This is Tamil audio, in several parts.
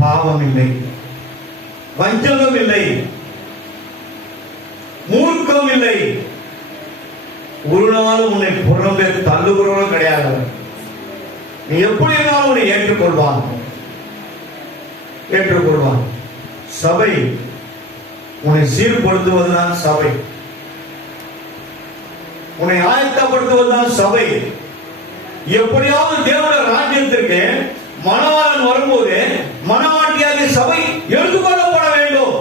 பாவம் இல்லை, வஞ்சகம் இல்லை, மூர்க்கம் இல்லை, ஒரு நாளும் உன்னை புறம்பே தள்ளுகிறவரும் கிடையாது. நீ எப்படி இருந்தாலும் உன்னை ஏற்றுக்கொள்வான். சபை உன்னை சீர்படுத்துவதுதான் சபை, உன்னை ஆயத்தப்படுத்துவதுதான் சபை. எப்படியாவது தேவனுடைய ராஜ்யத்திற்கு மணவாளன் வரும்போது மணவாட்டியாகிய சபை எடுத்துக்கொள்ளப்பட வேண்டும்.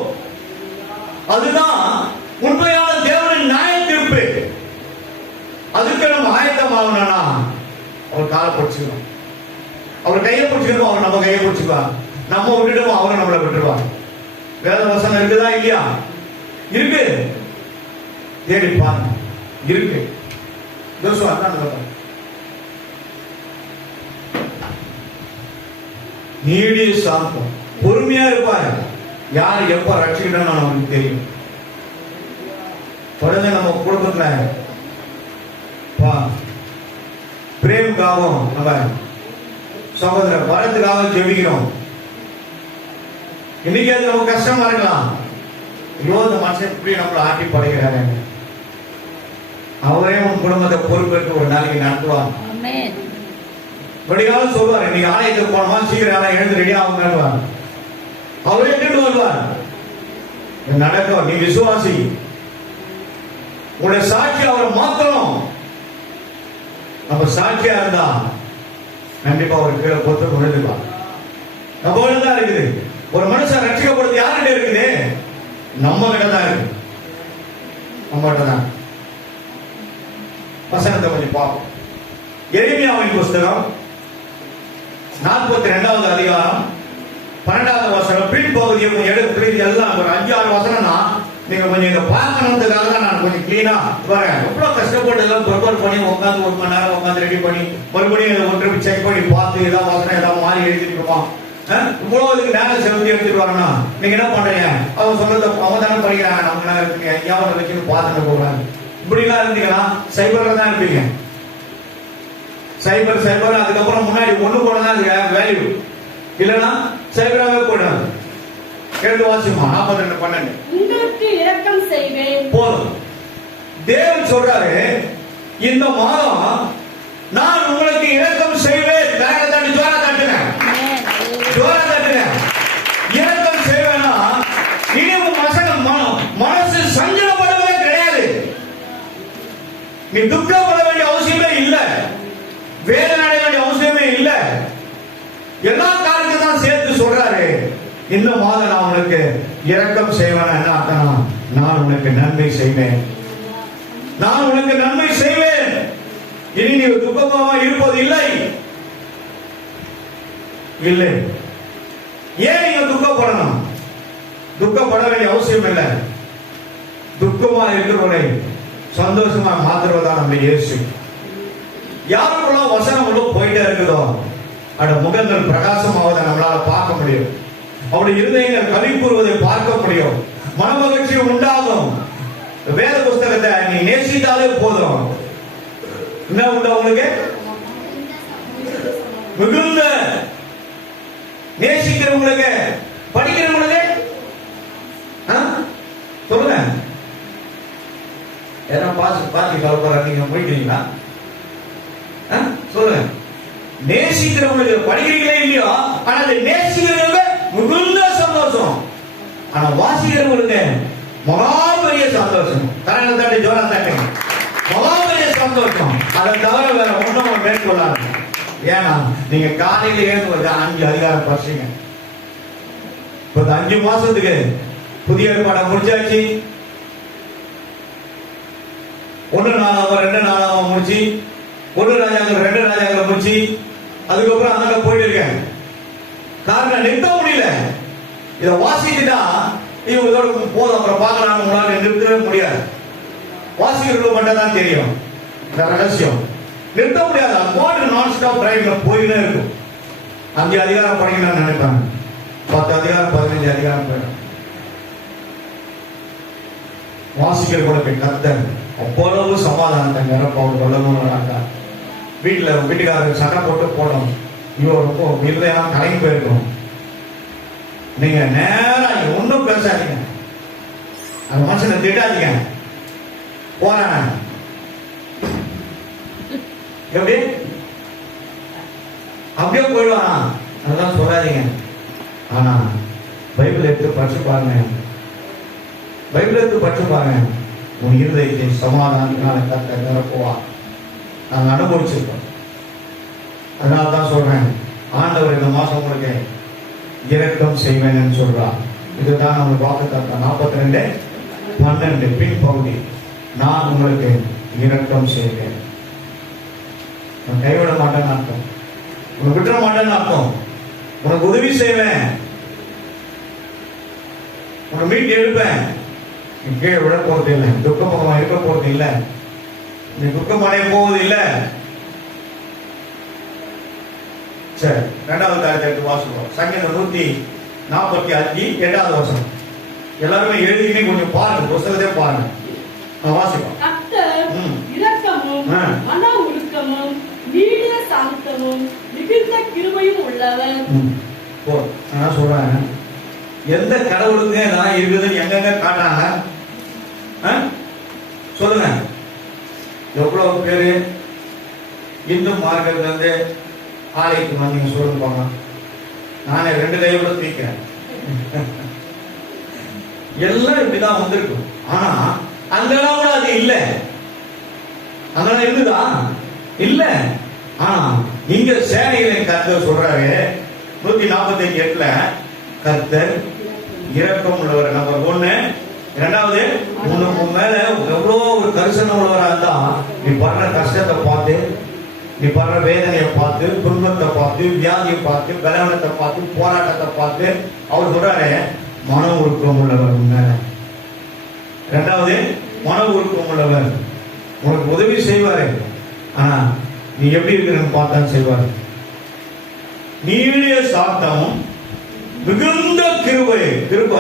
அதுதான் உண்மையான தேவனின் நியாய தீர்ப்பு. அதுக்கு நம்ம ஆயத்தமாகணும்னா அவர் காலை பிடிச்சுக்கணும், அவர் கையை பிடிச்சுக்கணும், அவர் நம்ம கையை பிடிச்சுக்குவார். நம்ம விட்டுடுவோம், அவரை நம்மளை விட்டுருவார். வேத வசனம் இருக்குதா இல்லையா? இருக்கு, தேடி பாருங்க, இருக்கு. நீடிய சாந்தம், பொறுமையா இருப்பாரு. யார் எப்ப ரட்சிக்கணும் நமக்கு தெரியும். தொடர்ந்து நம்ம குடும்பத்துல பிரேமுக்காகவும் நம்ம சகோதர பரத்துக்காக ஜெபிக்கிறோம். இன்னைக்கு அது நமக்கு கஷ்டமா இருக்கலாம். இந்த மனுஷன் இப்படி நம்மளை ஆட்டி படைக்கிறாரு. அவரே உன் குடும்பத்தை பொறுப்பேற்று ஒரு நாளைக்கு நடத்துவாங்க. விடிகாலம் சொல்லுவார், இன்னைக்கு ஆலயத்துக்கு போனோமா, சீக்கிரம் எழுந்து ரெடி ஆகுங்க. அவரே கேட்டு வருவார். நடக்கும். நீ விசுவாசி, உன்னுடைய சாட்சி அவரை மாத்தணும். நம்ம சாட்சியா இருந்தா கண்டிப்பா ஒரு கீழே பொறுத்து கொண்டுவா. நம்ம தான் இருக்குது. ஒரு மனுஷன் ரட்சிக்கப்படுறது யாருகிட்ட இருக்குது? நம்ம கிட்ட தான் இருக்கு. நம்ம கிட்ட தான். வசனத்தை கொஞ்சம் பார்ப்போம். எரேமியாவின் புஸ்தகம் 42வது அதிகாரம் 12வது வசனம் பின்பகுதியை கொஞ்சம் எடுத்து எல்லாம் ஒரு 5-6 வசனம் தான். நீங்க கொஞ்சம் இதை பார்க்கணுன்றதுக்காக தான் நான் கொஞ்சம் கிளீனா வரேன். எவ்வளவு கஷ்டப்பட்டு எல்லாம் ப்ரிப்பேர் பண்ணி உட்காந்து 1 மணி நேரம் உட்காந்து ரெடி பண்ணி மறுபடியும் ஒன்று செக் பண்ணி பார்த்து ஏதாவது வசனம் ஏதாவது மாறி எழுதிருக்கோம். இவ்வளவு இதுக்கு நேரம் செலுத்தி எடுத்துட்டு வரணும்னா நீங்க என்ன பண்றீங்க? அவங்க சொல்றது அவங்க தானே படிக்கிறாங்க, நம்ம நேரம் இருக்கீங்க, எங்கேயாவது வச்சுன்னு பார்த்துட்டு போகிறாங்க. இப்படி எல்லாம் இருந்தீங்கன்னா சைபர்ல தான் இருப்பீங்க. சைபர் அதுக்கப்புறம் முன்னாடி ஒண்ணு போனதான் வேல்யூ, இல்லைன்னா சைபராகவே போயிடாது. எழுந்து வாசிமா 42:12. உங்களுக்கு இரக்கம் செய்வேன். போதும். தேவன் சொல்றாரு, இந்த மாதம் நான் உங்களுக்கு இரக்கம் செய்வேன். ஜோரா தட்டுங்க. இரக்கம் செய்வேனா இனிவு மனசு சஞ்சலப்படுவதே கிடையாது. நீ துக்கப்பட வேண்டிய அவசியமே இல்லை, வேதனை அடைய வேண்டிய அவசியமே இல்லை. எல்லா காரியத்தையும் தான் சேர்த்து சொல்றாரு. இந்த மாதம் நான் உனக்கு இரக்கம் செய்வேன். என்ன அர்த்தம்? நான் உனக்கு நன்மை செய்வேன். நான் உனக்கு நன்மை செய்வேன். இனி நீ துக்கமாக இருப்பது இல்லை. இல்லை. ஏன் நீங்க துக்கப்படணும்? துக்கப்பட வேண்டிய அவசியம் இல்லை. துக்கமா இருக்கிறவரை சந்தோஷமா மாத்துறதா நம்ம இயேசு. யாருக்குள்ள வசனம் உள்ள போயிட்டே இருக்குதோ அந்த முகங்கள் பிரகாசமாவதை நம்மளால பார்க்க முடியும். அவருடைய இருதயங்கள் களிப்புறுவதை பார்க்க முடியும். மனமகிழ்ச்சி உண்டாகும். வேத புஸ்தகத்தை நீ நேசித்தாலே போதும். என்ன உண்டா உங்களுக்கு? மிகுந்த நேசிக்கிறவங்களுக்கு, படிக்கிறவங்களுக்கு சொல்லுங்க. ஏன்னா பாத்தி கலப்பற நீங்க முடிக்கிறீங்களா? சொல்லுங்க. நேசிக்கிறவங்களுக்கு படிக்கிறீங்களே இல்லையோ, ஆனா நேசிக்கிறவங்க மிகுந்த சந்தோஷம். ஆனா வாசிக்கிறவங்களுக்கு மகாபெரிய சந்தோஷம். தரங்க தாண்டி ஜோரம் தாண்டி மகாபெரிய சந்தோஷம். அதை தவிர வேற ஒன்றும் மேற்கொள்ளாது. ஏன்னா நீங்க காலையில ஏந்து 5 அதிகாரம் படிச்சீங்க. இப்ப 5 மாசத்துக்கு புதிய ஏற்பாடை முடிச்சாச்சு. 1 நாளாக 2 நாளாக முடிச்சு, 1 ராஜாக்கள் 2 ராஜாக்கள் முடிச்சு, அதுக்கப்புறம் அங்க போயிட்டு இருக்கேன். காரணம் நிறுத்த முடியல. இதை வாசிச்சுட்டா இவங்களோட போதும், அப்புறம் பார்க்கலாம், உங்களால நிறுத்தவே முடியாது. வாசிக்கிறவங்களுக்கு மட்டும் தான் தெரியும் இந்த ரகசியம். நிறுத்த முடியாது. அது நான் ஸ்டாப் டிரைவ்ல போயிட்டே இருக்கும். 5 அதிகாரம் படிக்கணும்னு நினைப்பாங்க. 10 அதிகாரம் 15 அதிகாரம் போயிடும். வாசிக்கிறவங்களுக்கு கர்த்தர் அவ்வளவு சமாதானத்தை நிரப்பவர் கொள்ளணும்னாக்கா வீட்டுக்காரருக்கு சண்டை போட்டு போடணும். இவருக்கும் இருதயம் கலைந்து போயிருக்கணும். நீங்க நேரா ஒன்றும் பேசாதீங்க, அந்த மனுஷனை திட்டாதீங்க, போறேன் எப்படி அப்படியே போயிடுவானா, அதெல்லாம் சொல்லாதீங்க. ஆனா பைபிள் எடுத்து படிச்சு பாருங்க, பைபிள் எடுத்து படிச்சு பாருங்க, உன் இருதயத்தை சமாதானத்தினால கர்த்தர் நிரப்புவார். நாங்கள் அனுபவிச்சிருக்கோம். அதனால தான் சொல்றேன், ஆண்டவர் இந்த மாசம் உங்களுக்கு இரக்கம் செய்வேன்னு சொல்றார். இதுதான் நம்ம வாக்குத்தத்தம் 42:12 பின்பகுதி. நான் உங்களுக்கு இரக்கம் செய்வேன், நான் கைவிட மாட்டேன்னு அர்த்தம், உனக்கு விட்டுற மாட்டேன்னு அர்த்தம், உனக்கு உதவி செய்வேன், உன்னை மீட்டு எடுப்பேன். நீ கீழே விட போறது இல்லை, துக்கமாக இருக்க போறது இல்லை, நீ துக்கமடைய போவது இல்லை. சரி, 2வது காரியத்தை வாசிப்போம். சங்கீதம் 145 8வது வசனம். எல்லாருமே எழுதிக்கினே கொஞ்சம் பாருங்க, புத்தகத்தை பாருங்க, வாசிப்போம். கர்த்தர் இரக்கமும் மன உருக்கமும் நீடிய சாந்தமும் மிகுந்த கிருபையும் உள்ளவர். நான் சொல்றேன், எந்த கடவுளுக்கு நான் இருக்குதுன்னு எங்கெங்க காட்டாங்க சொல்லுங்க. எவ்வளவு பேரு இந்து மார்க்கத்துல இருந்து ஆலயத்துக்கு வந்தீங்க சொல்லுங்க போங்க. நானே 2 கையோட தூக்கிறேன். எல்லாம் இப்படிதான் வந்திருக்கும். ஆனா அங்கெல்லாம் கூட அது இல்லை, அங்கெல்லாம் இருக்குதா இல்ல. ஆனா இங்க சேனைகளை கர்த்தர் சொல்றாரு 145:8 கர்த்தர் இரக்கம் உள்ளவர். நம்பர் 1. 2வது, உனக்கு மேல எவ்வளோ ஒரு கரிசனம் உள்ளவரா இருந்தா, நீ படுற கஷ்டத்தை பார்த்து, நீ படுற வேதனையை பார்த்து, துன்பத்தை பார்த்து, வியாதியை பார்த்து, பலவீனத்தை பார்த்து, போராட்டத்தை பார்த்து அவர் சொல்றாரு மன உருக்கம் உள்ளவர் மேல. 2வது, மன உருக்கம் உள்ளவர், உனக்கு உதவி செய்வாரு. ஆனா நீ எப்படி இருக்கிறன்னு பார்த்தா செய்வார். நீடிய சாந்தமும் மிகுந்த கிருபை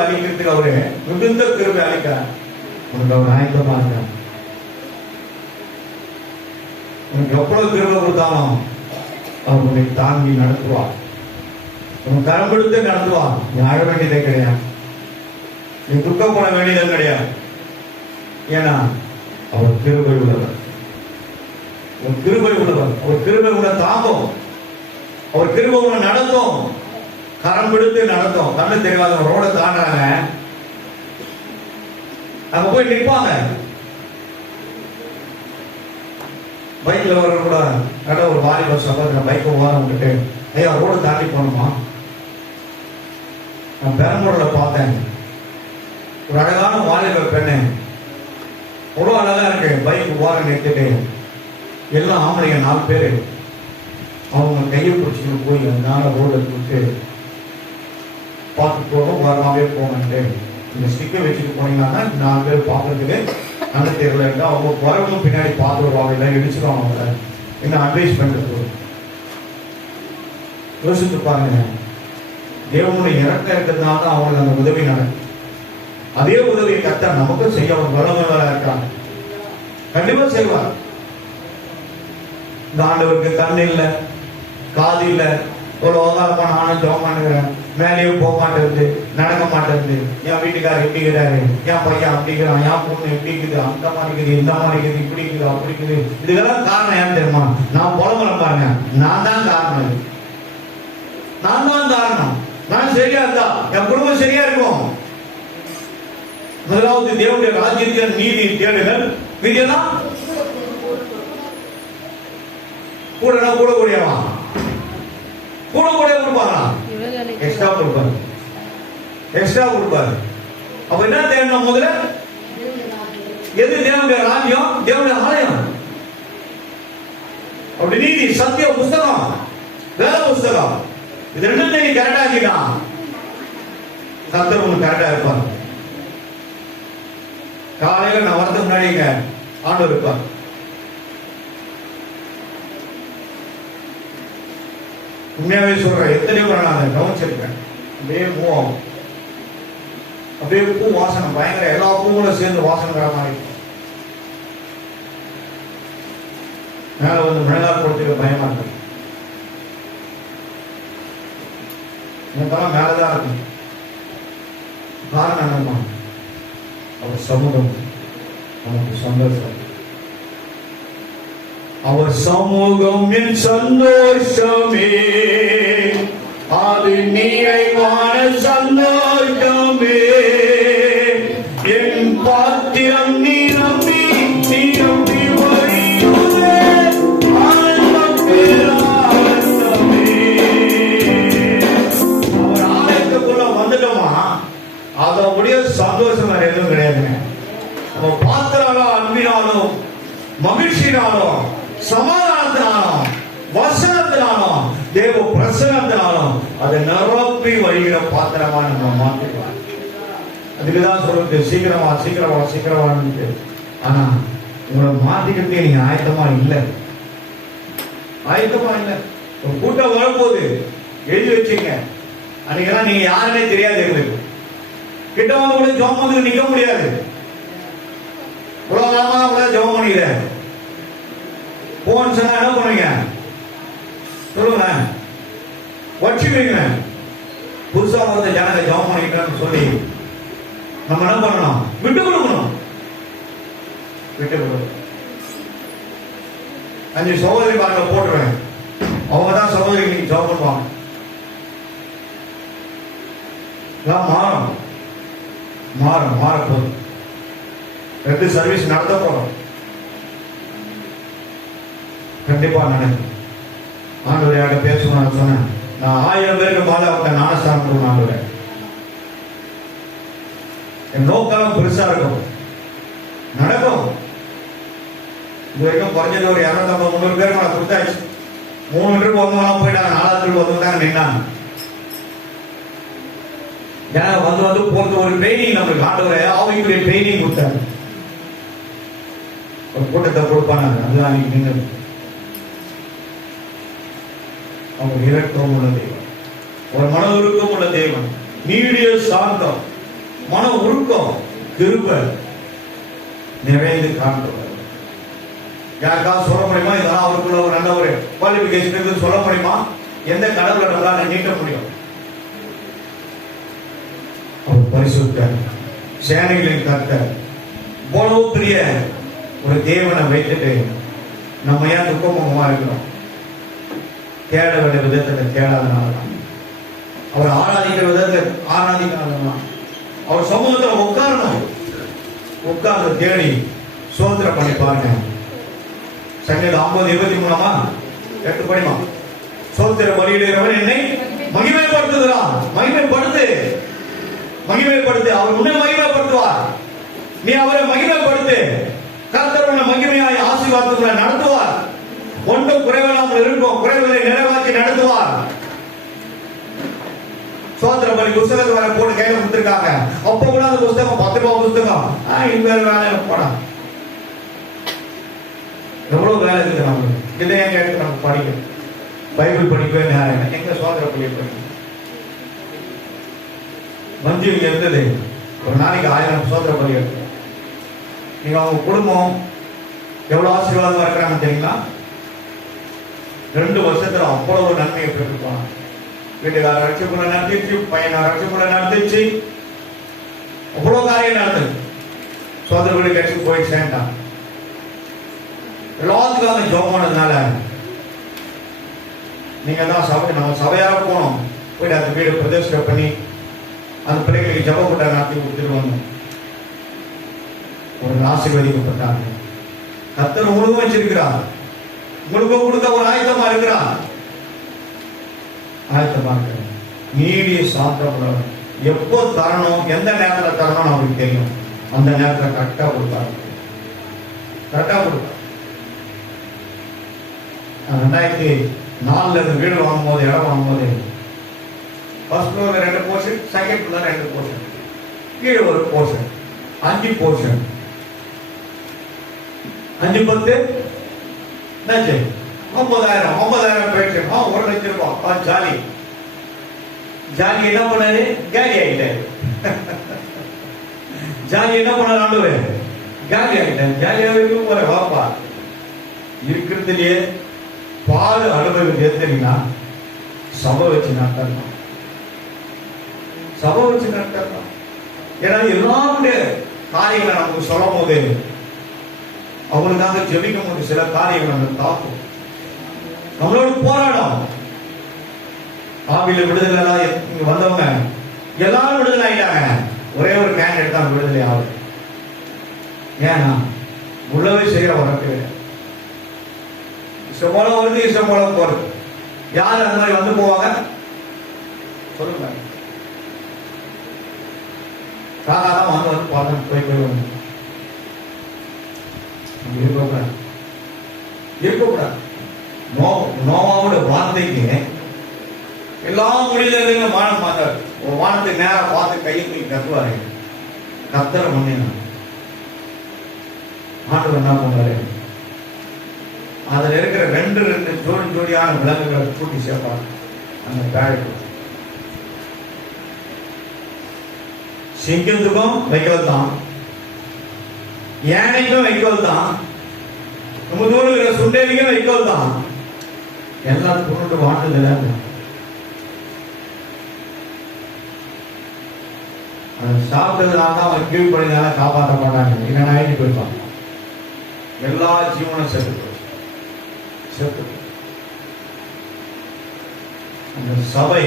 அளிக்கிறதுக்கு அவரு மிகுந்த கிருபை அளிக்கிறார். உனக்கு அவர் ஆயத்தமா இருக்கார். உனக்கு எவ்வளவு கிருபை கொடுத்தாலும் அவர் உன்னை தாங்கி நடத்துவார், உன் கரம் கொடுத்து நடத்துவார். நீ அழ வேண்டியதே கிடையாது, நீ துக்கப்பட வேண்டியது கிடையாது. ஏன்னா அவர் கிருபை உள்ளவர், ஒரு கிருபை உள்ளவர், ஒரு கிருபை உள்ள தாங்கும், அவர் கிருபை உள்ள நடத்தும், கரம் பிடித்து நடத்தும். கண்ணு தெரியாத ரோட தாண்டாங்க, அங்க போய் நிற்பாங்க. பைக்ல வர கூட ஒரு வாலிபர் சகோதரன் பைக் ஓரம் விட்டுட்டு, ஐயா ரோடு தாண்டி போகணுமா? நான் பெரம்பூர்ல பார்த்தேன், ஒரு அழகான வாலிபர் பெண்ணு, அவ்வளோ அழகா இருக்கு. பைக் ஓரம் நிறுத்திட்டு எல்லாம் ஆம்பளைங்க 4 பேரு அவங்க கையை பிடிச்சிட்டு போய் அதனால ரோடு விட்டு பார்த்து போகணும், வரமாவே போகணுன்ட்டு இந்த ஸ்டிக்கை வச்சுட்டு போனீங்கன்னா 4 பேர் பார்க்கறதுக்கு நல்ல தெருவில் இருந்தால் அவங்க வரவங்க பின்னாடி பார்த்து வருவாங்க, இல்லை இடிச்சிருவாங்க. அவங்கள என்ன அட்வைஸ் பண்ணுறது யோசித்து பாருங்க. தேவனுடைய இறக்கம் இருக்கிறதுனால தான் அவங்களுக்கு அந்த உதவி நடக்கும். அதே உதவியை கர்த்தர் நமக்கும் செய்ய அவர் வல்லமையாக இருக்காங்க, கண்டிப்பா செய்வார். இந்த ஆண்டவருக்கு கண் இல்லை, காது இல்லை, ஒரு ஓதாரமா நானும் ஜெபம் பண்ணுகிறேன், மேலேயும் போக மாட்டேங்குது, நடக்க மாட்டேங்குது, என் வீட்டுக்காரர் எப்படி இருக்கிறாரு, என் பையன் அப்படிங்கிறான், என் பொண்ணு எப்படி இருக்குது, அந்த மாதிரி இருக்குது, இந்த மாதிரி இருக்குது, இப்படி இருக்குது, அப்படி இருக்குது. இதுக்கெல்லாம் காரணம் ஏன்னு தெரியுமா? நான் புலம்புறேன் பாருங்க, நான் தான் காரணம், நான் தான் காரணம். நான் சரியா இருந்தா என் குடும்பம் சரியா இருக்கும். முதலாவது தேவனுடைய ராஜ்யத்தின் நீதி தேடுகள், மீதியெல்லாம் கூட கூடியவா கூட கொடுப்பாங்களா? எக்ஸ்ட்ரா கொடுப்பாரு, எக்ஸ்ட்ரா கொடுப்பாரு. அப்ப என்ன தேடணும்? முதல்ல எது தேவனுடைய ராஜ்யம், தேவனுடைய ஆலயம். அப்படி நீதி, சத்திய புஸ்தகம், வேத புஸ்தகம், இது 2 நீ கரெக்டா இருக்கா, கர்த்தர் உங்களுக்கு கரெக்டா இருப்பார். காலையில நான் வரதுக்கு முன்னாடி ஆண்டவர் இருப்பார். உண்மையாவே சொல்றேன், எத்தனையோ நான் கவனிச்சிருக்கேன். அப்படியே மூவம், அப்படியே பூ வாசனை பயங்கர, எல்லா பூவும் சேர்ந்து வாசனை வர மாதிரி. மேல வந்து மிளகாய் போட்டு பயமா இருக்கு, எனக்கெல்லாம் மேலதான் இருக்கு. காரணம் என்னமா? அவர் சமூகம் நமக்கு சந்தோஷம். அவர் சமூகம் என் சந்தோஷமே, அது நிறைவான சந்தோஷமே. என் பாத்திரம் நிரம்பி நிரம்பி வழியுதே ஆனந்தம் பேரானந்தமே. அவர் ஆலயத்துக்குள்ள வந்துட்டோமா, அதோடைய சந்தோஷம் வேற எதுவும் கிடையாதுங்க. நம்ம பாத்திராலும் அன்பினாலும் மகிழ்ச்சினாலும் சமாதானத்தினாலும் வசனத்தினாலும் தேவ பிரசனத்தினாலும் அதை நிரப்பி வழிகிற பாத்திரமா நம்ம மாற்றிக்கலாம். அதுக்குதான் சொல்றது சீக்கிரமா சீக்கிரமா சீக்கிரமா. ஆனா உங்களை மாத்திக்கிட்டே நீங்க ஆயத்தமா இல்லை, ஆயத்தமா இல்லை. ஒரு கூட்டம் வரும்போது எழுதி வச்சுங்க. அன்னைக்கெல்லாம் நீங்க யாருன்னே தெரியாது. எங்களுக்கு கிட்ட வந்து கூட ஜெபம் பண்ணி நிக்க முடியாது. உலகமா கூட ஜெபம் பண்ணிக்கிற போன் சொன்னா என்ன பண்ணுவீங்க சொல்லுங்க, வச்சுக்குவீங்க. புதுசா வந்து ஜனங்க ஜெபம் பண்ணிக்கிட்டான்னு சொல்லி நம்ம என்ன பண்ணணும்? விட்டு கொடுக்கணும், விட்டு கொடுக்கணும். 5 சகோதரி பாருங்க போட்டுருவேன், அவங்க தான் சகோதரி நீங்க ஜெபம் பண்ணுவாங்க. மாறும் மாறும் மாறப்போகுது. 2 சர்வீஸ் நடத்த போறோம், கண்டிப்பா நடக்கும். ஆண்டவரே யார்கிட்ட பேசணும் சொன்னேன், நான் 1000 பேருக்கு மேல அவங்க ஞானஸ்தானம் கொடுக்கணும். ஆண்டவரே என் நோக்கம் பெருசா இருக்கும், நடக்கும். இது வரைக்கும் குறைஞ்சது ஒரு 250-300 பேருக்கு நான் கொடுத்தாச்சு. 3 ட்ரிப் வந்தவங்க போயிட்டாங்க, 4வது ட்ரிப் வந்தவங்க நின்னாங்க. வந்து போறது ஒரு ட்ரைனிங் நம்மளுக்கு ஆண்டவரே ஆவிக்குரிய ட்ரைனிங் கொடுத்தாரு. ஒரு கூட்டத்தை கொடுப்பாங்க, அதுதான் நீங்கள். அவர் இரக்கம் உள்ள தேவன், ஒரு மன உருக்கம் உள்ள தேவன், நீடிய சாந்தம், மன உருக்கம், கிருபை நிறைந்து காண்பவர். யாருக்காவது சொல்ல முடியுமா இதெல்லாம் அவருக்குள்ள ஒரு நல்ல ஒரு குவாலிபிகேஷன் சொல்ல முடியுமா? எந்த கடவுளை நம்மளால நீட்ட முடியும்? அவர் பரிசுத்தர், சேனைகளின் கர்த்தர். இவ்வளவு பெரிய ஒரு தேவனை வைத்துட்டு நம்ம ஏன் துக்கமுகமா இருக்கிறோம்? தேட வேண்டிய விதத்தை தேடாதனாலதான், அவர் ஆராதிக்கிற விதத்தை ஆராதிக்காததான். அவர் சமூகத்தில் உட்காரணும், உட்கார்ந்து தேடி சோதனை பண்ணி பாருங்க. சங்கீதம் 50:23 எடுத்து படிமா. சோதனை பலியிடுகிறவன் என்னை மகிமைப்படுத்துகிறான். மகிமைப்படுத்து, மகிமைப்படுத்து. அவர் உன்னை மகிமைப்படுத்துவார், நீ அவரை மகிமைப்படுத்து. கர்த்தர் உன்னை மகிமையாய் ஆசீர்வாதங்களை நடத்துவார். ஒன்றும் குறைவில்லாமல் இருக்கும், குறைவுகளை நிறைவாக்கி நடத்துவார். சோதனை பலி புத்தகத்தை வர போட்டு கையில கொடுத்துருக்காங்க. அப்ப கூட அந்த புத்தகம் 10 ரூபாய் புத்தகம். இந்த வேலை போனா எவ்வளவு வேலை இருக்கு நமக்கு. இதை எங்க எடுத்து நம்ம படிக்கணும், பைபிள் படிக்கவே நேரம் எங்க சோதனை பள்ளி படிக்கணும். மஞ்சு இங்க இருந்தது ஒரு நாளைக்கு 1000 சோதனை பள்ளி எடுத்து. நீங்க அவங்க குடும்பம் எவ்வளவு ஆசீர்வாதமா இருக்கிறாங்க தெரியுங்களா? 2 வருஷத்துல அவ்வளவு நன்மையை பெற்றுப்பாங்க. வீட்டுக்கார ரட்சிப்புள்ள நடத்திச்சு, பையனை ரட்சிப்புள்ள நடத்திச்சு, அவ்வளவு காரியம் நடந்தது. சோதனை வீடு கட்சி போய் சேர்ந்தான். எல்லாத்துக்காக ஜோம் பண்ணதுனால நீங்க தான் சபை, நம்ம சபையார போனோம். போயிட்டு அந்த வீடு பிரதிஷ்டை பண்ணி அந்த பிள்ளைகளுக்கு ஜப கூட்ட நடத்தி கொடுத்துருவாங்க. ஒரு ஆசீர்வதிக்கப்பட்டாங்க. கர்த்தர் உங்களுக்கு வச்சிருக்கிறார், உங்களுக்கு கொடுக்க ஒரு ஆயத்தமா இருக்கிறார். ஆயத்தமா இருக்கிற நீடிய சாந்தம் எப்போ தரணும், எந்த நேரத்தில் தரணும் அவருக்கு தெரியும். அந்த நேரத்தில் கரெக்டா கொடுத்தாரு, கரெக்டா கொடுத்தார். 2004 இருந்து வீடு வாங்கும்போது, இடம் வாங்கும்போது ஃபர்ஸ்ட் ஃப்ளோர்ல 2 போர்ஷன், செகண்ட் ஃப்ளோர்ல 2 போர்ஷன், கீழே ஒரு போர்ஷன், 5 போர்ஷன். 5 10 என்னாச்சு? 90,000 போயிடுச்சு. 1 லட்சம் ரூபாய். ஜாலி ஜாலி என்ன பண்ணாரு? காலி ஆகிட்டாரு. ஜாலி என்ன பண்ணாரு? ஆண்டவரே காலி ஆகிட்டாரு. ஜாலியாக இருக்கும் போற வாப்பா இருக்கிறதுலயே பாடு அனுபவிக்க தெரியுமா? சபை வச்சு நடத்தணும், சபை வச்சு நடத்தணும். ஏன்னா எல்லாருடைய காரியங்களை நமக்கு சொல்லும் போது அவங்களுக்காக ஜெபிக்கும் போது சில காரியங்கள் நம்ம தாக்கும், நம்மளோட போராடும். ஆவியில விடுதலை இங்க வந்தவங்க எல்லாரும் விடுதலை ஆயிட்டாங்க. ஒரே ஒரு கேண்டிடேட் தான் விடுதலை ஆகுது. ஏன்னா உள்ளவே செய்யற உனக்கு இஷ்டம் போல வருது, இஷ்டம் போல போறது. யார் அந்த மாதிரி வந்து போவாங்க சொல்லுங்க. சாதாரண வந்து பார்த்தா போய் வந்து இருக்கக்கூடாது, இருக்கக்கூடாது. நோவாவோட வார்த்தைக்கு எல்லாம் முடிஞ்சதுன்னு வானம் பார்த்தார். ஒரு வானத்துக்கு நேரம் பார்த்து கையை தூக்கி கத்துவாரு, கத்தரை முன்னினா ஆண்டவர் என்ன பண்ணாரு, அதுல இருக்கிற ரெண்டு ஜோடியான விலங்குகளை கூட்டி சேர்ப்பார் அந்த பேழைக்கு. சிங்கத்துக்கும் வைக்கல் தான், யானைக்கும் வைக்கோல் தான், நம்ம தோணுகிற சுண்டேலிக்கும் வைக்கோல் தான். எல்லாரும் கொண்டு வாழ்ந்ததுல சாப்பிட்டதுனால தான் அவன் கீழ் பண்ணினால காப்பாற்ற மாட்டாங்க, இல்லைன்னா ஆயிட்டு போயிருப்பாங்க. எல்லா ஜீவனும் செத்து செத்து. அந்த சபை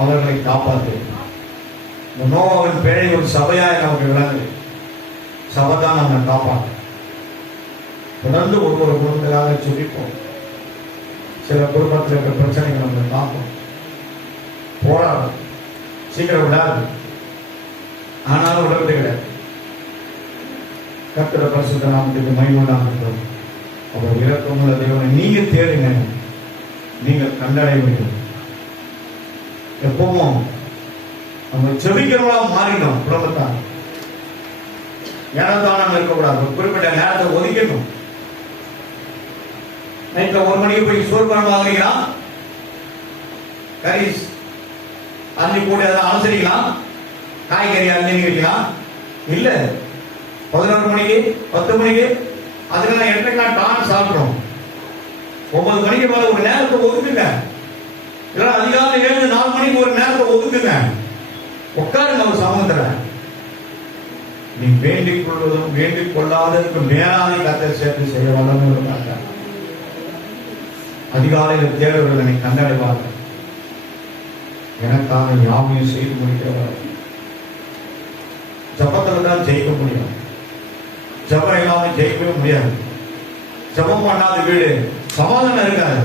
அவர்களை காப்பாற்று. நோவாவின் பிழை ஒரு சபையாக நமக்கு விளங்குது. சபை தான் நம்மை காப்பாற்று. தொடர்ந்து ஒவ்வொரு குடும்பங்களாக சொல்லிப்போம். சில குடும்பத்தில் இருக்கிற பிரச்சனைகள் நம்மளை காப்போம், போராடும். சீக்கிரம் விடாது, ஆனாலும் விடவிட்டு கிடையாது. கர்த்தருடைய பரிசுத்த நாமத்துக்கு மகிமை உண்டாகட்டும். அவர் இரக்கமுள்ள தேவனை நீங்க தேடுங்க, நீங்கள் கண்டடைய வேண்டும். எப்பவும் நம்ம செபிக்கிறவங்களா மாறிடும். குடும்பத்தான் ஏனத்தானம் இருக்கக்கூடாது. குறிப்பிட்ட நேரத்தை ஒதுக்கணும். நைட்ல 1 மணிக்கு போய் சோறு பழம் வாங்குறீங்களா, கறி அள்ளி போட்டு அதை அனுசரிக்கலாம், காய்கறி அள்ளி வைக்கலாம். இல்ல 11 மணிக்கு 10 மணிக்கு அதுக்கு 8 டான் சாப்பிடுறோம். 9 மணிக்கு மேல ஒரு நேரத்தை ஒதுக்குங்க. இல்லைன்னா அதிகாலை 7 4 மணிக்கு ஒரு நேரத்தை ஒதுக்குங்க. உட்காருங்க ஒரு சமூகத்துல. நீ வேண்டிக் கொள்வதும் வேண்டிக் கொள்ளாததுக்கு மேலான கர்த்தர் சேர்த்து செய்ய வல்லவராக. அதிகாலையில் தேவர்கள் என்னை கண்டடைவார்கள். எனக்காக யாவையும் செய்து முடிக்கிறவர். ஜபத்தில் தான் ஜெயிக்க முடியும். ஜபம் இல்லாம ஜெயிக்கவே முடியாது. ஜபம் பண்ணாத வீடு சமாதானம் இருக்காது.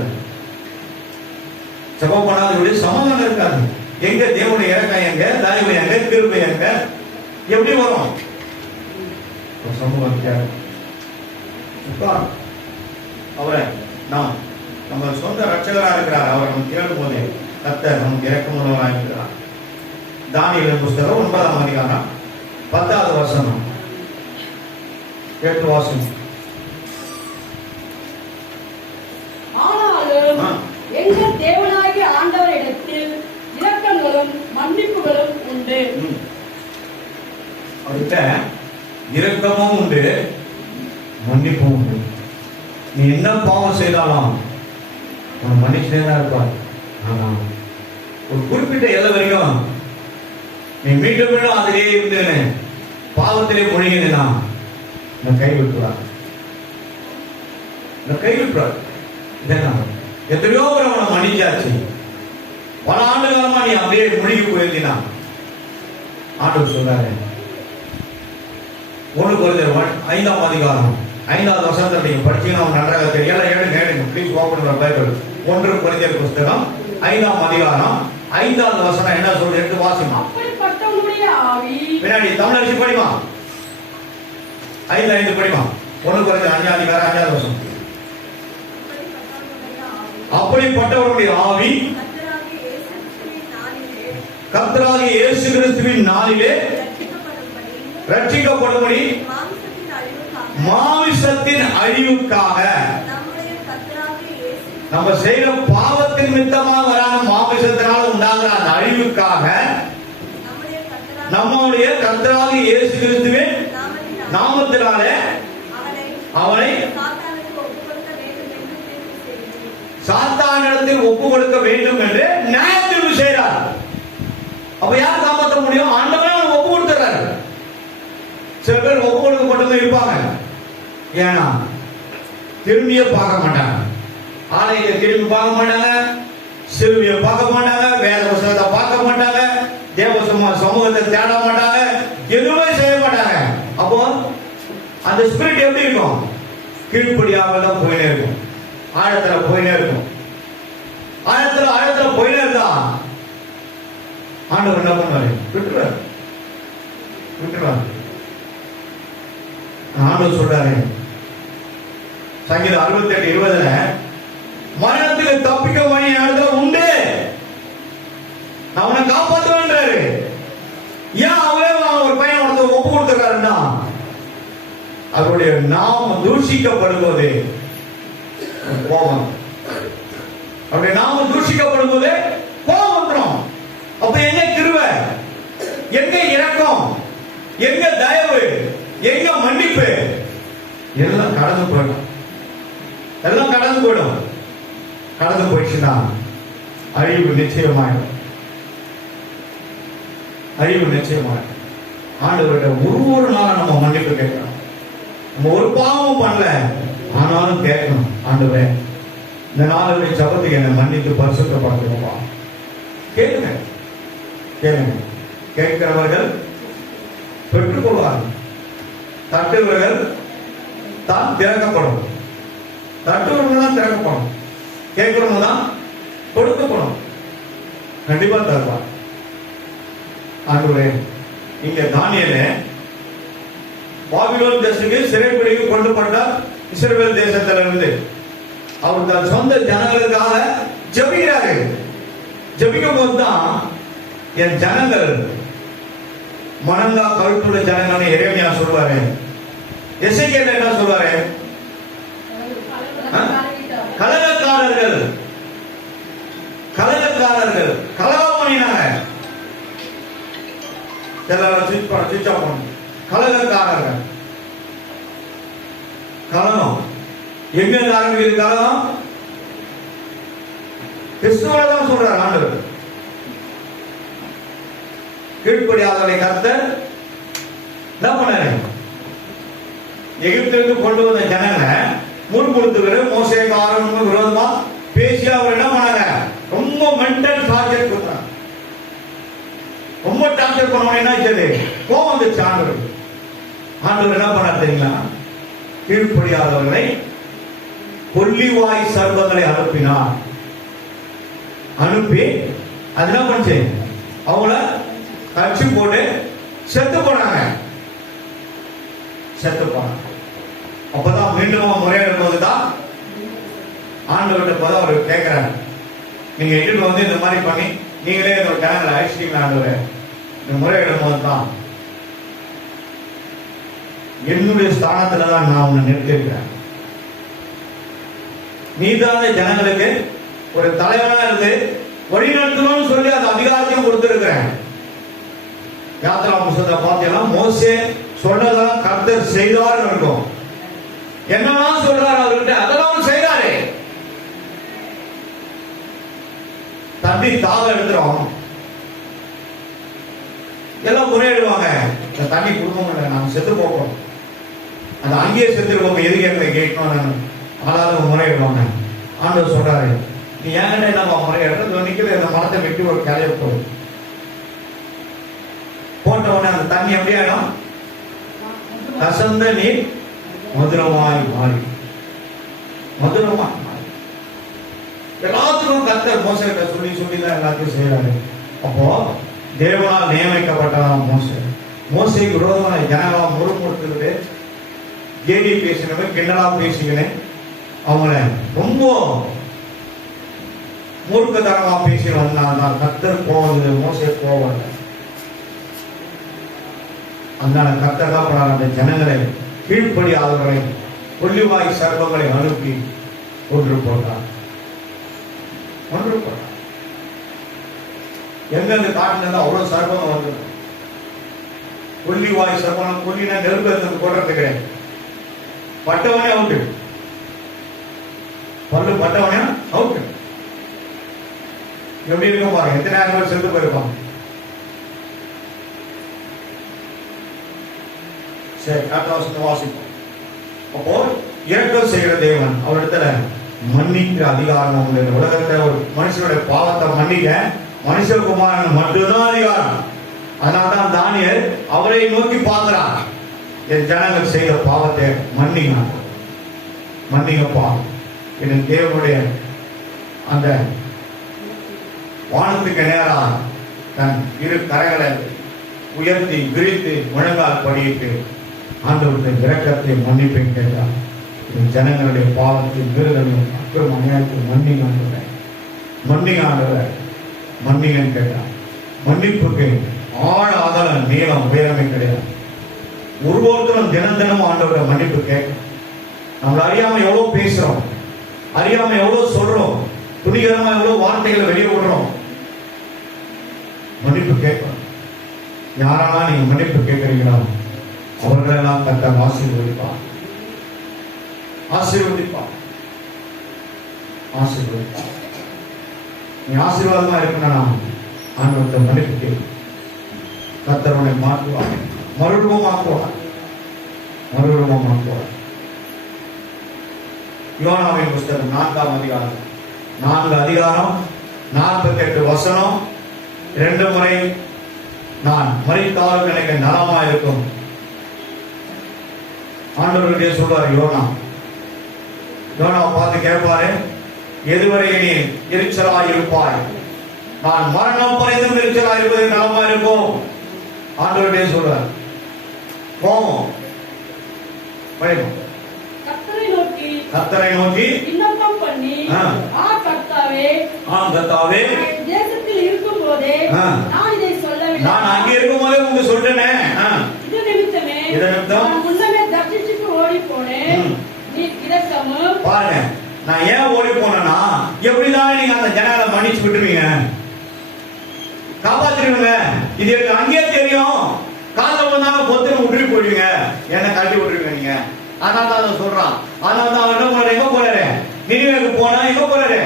ஜபம் பண்ணாத வீடு சமாதானம் இருக்காது. எங்க தேவனுடைய இறக்கம் எங்க, தயவு எங்க, கிருபை எங்க, எப்படி வரும்? சமூகம் அவரை நாம் நம்ம சொந்த ரட்சகராக இருக்கிறார். அவர் நம்ம கேட்கும் போதே கர்த்தர் நமக்கு இறக்கமுள்ளவராக இருக்கிறார். தானியேல் புஸ்தகம் 9ஆம் அதிகாரம் 10வது வசனம் கேட்டு வாசம். ஆனாலும் எங்கள் தேவனாகிய ஆண்டவரிடத்தில் இரக்கங்களும் மன்னிப்புகளும் உண்டு. அவர்கிட்ட இரக்கமும் உண்டு, மன்னிப்பும் உண்டு. நீ என்ன பாவம் செய்தாலும் அவன் மன்னிச்சுனே தான் இருப்பார். ஆனா ஒரு குறிப்பிட்ட எல்லை வரைக்கும் நீ மீண்டும் மீண்டும் அதிலே இருந்து பாவத்திலே முழுகினா கைவிட்டுறார், கைவிட்டுறார். எத்தனையோ பேர் அவனை மன்னிச்சாச்சு. பல ஆண்டு காலமா நீ அப்படியே முழுகி போயிருந்தீனா ஆண்டவர் சொல்றாரு 1 கொரிந்தியர் 5ஆம் அதிகாரம் 5வது வசனத்தை நீங்க படிச்சீங்கன்னா நன்றாக தெரியும். ஏழுங்க ப்ளீஸ் ஓபன் யுவர் பைபிள். 1 கொரிந்தியர் புஸ்தகம் 5ஆம் அதிகாரம் 5வது வசனம் என்ன சொல்றது? எடுத்து வாசிமா. அப்படிப்பட்டவனுடைய ஆவி பின்னாடி தமிழ் அரிசி படிமா. 5 படிமா. 1 கொரிந்தியர் 5ஆம் அதிகாரம் 5வது வசனம். அப்படிப்பட்டவருடைய ஆவி கர்த்தராகிய இயேசு கிறிஸ்துவின் நாளிலே ரட்சிக்கப்படும்படி மாமிசத்தின் அழிவுக்காக நம்ம செய்யற பாவத்தின் நிமித்தமாக வராத மாமிசத்தினால் உண்டாகிற அந்த அழிவுக்காக நம்முடைய கர்த்தராகிய இயேசு கிறிஸ்துவின் நாமத்தினாலே அவனை சாத்தானிடத்தில் ஒப்பு கொடுக்க வேண்டும் என்று நியாயத்தீர்ப்பு செய்கிறார். அப்ப யார் காப்பாற்ற முடியும்? ஆண்டவரே ஏன்னா திரும்பியே பார்க்க மாட்டாங்க. ஆலயத்தை திரும்பி பார்க்க மாட்டாங்க, சிலுவையை பார்க்க மாட்டாங்க, வேத புத்தகத்தை பார்க்க மாட்டாங்க, தேவ சமூகத்தை தேட மாட்டாங்க, எதுவுமே செய்ய மாட்டாங்க. அப்போ அந்த ஸ்பிரிட் எப்படி இருக்கும்? கீழ்ப்படியாக தான் போயினே இருக்கும், ஆழத்துல போயினே இருக்கும். ஆழத்துல போயினே இருந்தா ஆண்டவர் என்ன பண்ணுவாரு? விட்டுருவாரு. ஆண்டவர் சொல்றாரு சங்கீதம் 68:20, மரணத்துக்கு தப்பிக்க வழி இடத்துல உண்டு, அவனை காப்பாற்றுவான்றாரு. ஏன் அவரே ஒரு பையன் ஒருத்தர் ஒப்பு கொடுத்துருக்காருன்னா, அவருடைய நாமம் தூஷிக்கப்படும் போது கோபம், அவருடைய நாமம் தூஷிக்கப்படும் போது கோபம் வந்துடும். அப்ப எங்க கிருபை, எங்க இரக்கம், எங்க தயவு, எங்க மன்னிப்பு? எல்லாம் கடந்து போயிடும். எல்லாம் கடந்து போயிடும். கடந்து போயிடுச்சுன்னா அழிவு நிச்சயமாயிடும். அழிவு நிச்சயமாயிடும். ஆண்டவருடைய ஒரு நாள் நம்ம மன்னிப்பு கேட்கணும். நம்ம ஒரு பாவம் பண்ணல, ஆனாலும் கேட்கணும், ஆண்டவரே இந்த நாளுடைய ஜபத்துக்கு என்னை மன்னித்து பரிசுத்தப்படுத்துங்கப்பா. கேளுங்க, கேளுங்க. கேட்கிறவர்கள் பெற்றுக்கொள்வார்கள், தட்டுவர்கள் தான் திறக்கப்படும். தட்டுவர்கள் தான் திறக்கப்படும், கேட்கிறவங்க தான் கொடுக்கப்படும். கண்டிப்பா தருவார். ஆண்டவரே, இங்க தானியேலே பாபிலோன் தேசத்துக்கு சிறைப்பிடிக்கு கொண்டு போட்டார். இஸ்ரவேல் தேசத்துல இருந்து அவர் தன் சொந்த ஜனங்களுக்காக ஜெபிக்கிறாரு. ஜெபிக்கும் போதுதான் என் ஜனங்கள் மனங்கா கழுத்துள்ள ஜனங்கள் எரேமியா சொல்வாரு. எசேக்கியேல் என்ன சொல்வாரு? கலகக்காரர்கள், கலகக்காரர்கள் கலகம் பண்ணினாங்க. கலகக்காரர்கள், கலகம் எங்க ஆரம்பிக்கிறது? கலகம் கிறிஸ்துவதான் சொல்றார் ஆண்டவர். கீழ்ப்படியாதவரை கர்த்தர் என்ன பண்ணாரு? எகிப்திலிருந்து கொண்டு வந்த ஜனங்களை முன்கொடுத்துக்கிற மோசேக்கு ஆரோனுக்கு விரோதமா பேசி அவர் என்ன பண்ணாங்க? ரொம்ப மென்டல் டார்ச்சர் கொடுத்தாங்க. ரொம்ப டார்ச்சர் பண்ணவன என்ன ஆச்சு? கோபம் வந்துச்சு ஆண்டவர். ஆண்டவர் என்ன பண்ணார் தெரியுங்களா? கீழ்ப்படியாதவர்களை கொல்லிவாய் சர்வங்களை அனுப்பினார். அனுப்பி அது என்ன பண்ணுச்சு? அவங்கள கட்சி போட்டு செத்து போனாங்க. செத்து போனாங்க. அப்பதான் மீண்டும் முறையிடும் போதுதான் ஆண்டவர்கிட்ட போது அவர் கேட்கிறாரு, நீங்க இட்டு வந்து இந்த மாதிரி பண்ணி நீங்களே ஒரு ஜனங்களை அழிச்சிட்டீங்களா ஆண்டவர்? இந்த முறையிடும் போதுதான் என்னுடைய ஸ்தானத்துலதான் நான் உன்னை நிறுத்திருக்கிறேன். நீதான ஜனங்களுக்கு ஒரு தலைவனா இருந்து வழிநடத்தணும்னு சொல்லி அந்த அதிகாரத்தையும் கொடுத்திருக்கிறேன். யாத்திரா புத்தகத்தை பார்த்தீங்கன்னா மோசே சொன்னதெல்லாம் கர்த்தர் செய்தார் இருக்கும். என்னெல்லாம் சொல்றாரு அவர்கிட்ட அதெல்லாம் செய்தாரு. தண்ணி தாக எடுத்துறோம், எல்லாம் முறையிடுவாங்க. இந்த தண்ணி கொடுக்க நாங்க செத்து போகிறோம், அந்த அங்கேயே செத்துருவோம், எதுக்கு எங்களை கேட்கணும் ஆளாலும் முறையிடுவாங்க. ஆண்டவர் சொல்றாரு, நீ ஏங்கிட்ட என்ன முறையிடுறது? நிக்கிற இந்த மரத்தை வெட்டி ஒரு கிளைய போடு. போட்ட உடனே அந்த தண்ணி எப்படி ஆயிடும்? கசந்த நீர் மதுரமாய் மாறி, மதுரமாய் மாறி. எல்லாத்துக்கும் கர்த்தர் மோசேட்ட சொல்லி சொல்லிதான் எல்லாத்தையும் செய்யறாரு. அப்போ தேவனால் நியமிக்கப்பட்டதான் மோசே. மோசேக்கு விரோதமான ஜனங்களாம் முறுமுறுத்துக்கிட்டு கேலி பேசினவங்க, கிண்டலா பேசிக்கிறேன், அவங்கள ரொம்ப மூர்க்கத்தனமா பேசி வந்தாங்க. கர்த்தர் போவது மோசே போவாங்க. அதனால கர்த்தர் தான் அந்த ஜனங்களை கீழ்ப்படியாதவர்களை கொல்லிவாய் சர்வங்களை அனுப்பி ஒன்று போட்டார். ஒன்று போட்டார். எங்கெங்க காட்டுல அவ்வளவு சர்வம் வந்து கொல்லிவாய் சர்வம். கொல்லினா நெருப்பு போடுறதுக்கு பட்டவனே அவுட்டு, பல்லு பட்டவனே அவுட்டு. எப்படி இருக்கும் பாருங்க, எத்தனை ஆயிரம் பேர் செத்து போயிருப்பாங்க. சரி, 4 வாசிப்போம். அப்போ இரக்கம் செய்கிற தேவன் அவரிடத்துல மன்னிக்கிற அதிகாரம் உண்டு. இந்த உலகத்துல ஒரு மனுஷனுடைய பாவத்தை மன்னிக்க மனுஷகுமாரன் மட்டும்தான் அதிகாரம். அதனால்தான் தானியேல் அவரை நோக்கி பார்க்கிறார். என் ஜனங்கள் செய்த பாவத்தை மன்னிங்கப்பா. என் தேவனுடைய அந்த வானத்துக்கு நேரா தன் இரு கரைகளை உயர்த்தி விரித்து முழங்கால் படியிட்டு ஆண்டவருடைய இரக்கத்தை மன்னிப்பை கேட்டார். என் ஜனங்களுடைய பாவத்தை மீறுதலையும் அக்கிரம அநியாயத்தை மன்னிங்கன்னு கேட்டார். மன்னிப்புக்கு ஆழ அகலம் நீளம் உயரமே கிடையாது. ஒருவருத்தரும் தினம் ஆண்டவருடைய மன்னிப்பு கேட்கும். நம்மள அறியாம எவ்வளவு பேசுறோம், அறியாம எவ்வளவு சொல்றோம், துணிகரமா எவ்வளவு வார்த்தைகளை வெளியே விடுறோம். மன்னிப்பு கேட்கணும். யாரெல்லாம் நீங்க மன்னிப்பு கேட்கிறீங்களோ அவர்களெல்லாம் கர்த்தர் ஆசீர்வதிப்பார். நீ ஆசீர்வாதமா இருக்கணும்னா ஆண்டவர்கிட்ட மன்னிப்பு கேட்கும். கர்த்தர் உன்னை மாற்றுவார், மறுரூபமாக்குவார். யோனாவின் புஸ்தகம் 4ஆம் அதிகாரம் 4 அதிகாரம் 48 வசனம். 2 முறை நான் மரித்தாலும் எனக்கு நலமா இருக்கும். ஆண்டவருடைய சொல்றாரு யோனாவை பார்த்து கேட்பாரு, எதுவரை நீ எரிச்சலா இருப்பாய்? நான் மரணம் பரைந்தும் எரிச்சலா இருப்பது நலமா இருக்கும். ஆண்டவருடைய சொல்றார். கோபம் கர்த்தரை நோக்கி விண்ணப்பம் பண்ணி, கர்த்தாவே தேசத்தில் இருக்கும் போதே நான் இதை சொல்லவில்லை. நான் அங்கே இருக்கும் போதே உங்களுக்கு சொல்றேனே. இது நிமித்தம் முன்னமே தர்ஷிச்சுக்கு ஓடி போனேன். நீ இரக்கமும் பாருங்க, நான் ஏன் ஓடி போனேன்னா எப்படிதான் நீங்க அந்த ஜனங்களை மன்னிச்சு விட்டுருவீங்க, காப்பாத்திருவீங்க. இது எனக்கு அங்கேயே தெரியும். காலைல வந்தாலும் பொத்துன்னு விட்டுட்டு போயிடுவீங்க, என்ன கட்டி விட்டுருவீங்க நீங்க. அதனால தான் சொல்றான். அதனால தான் அவன் என்ன போறாரு, எங்க போறாரு? நினிவேக்கு போனா எங்க போறாரு?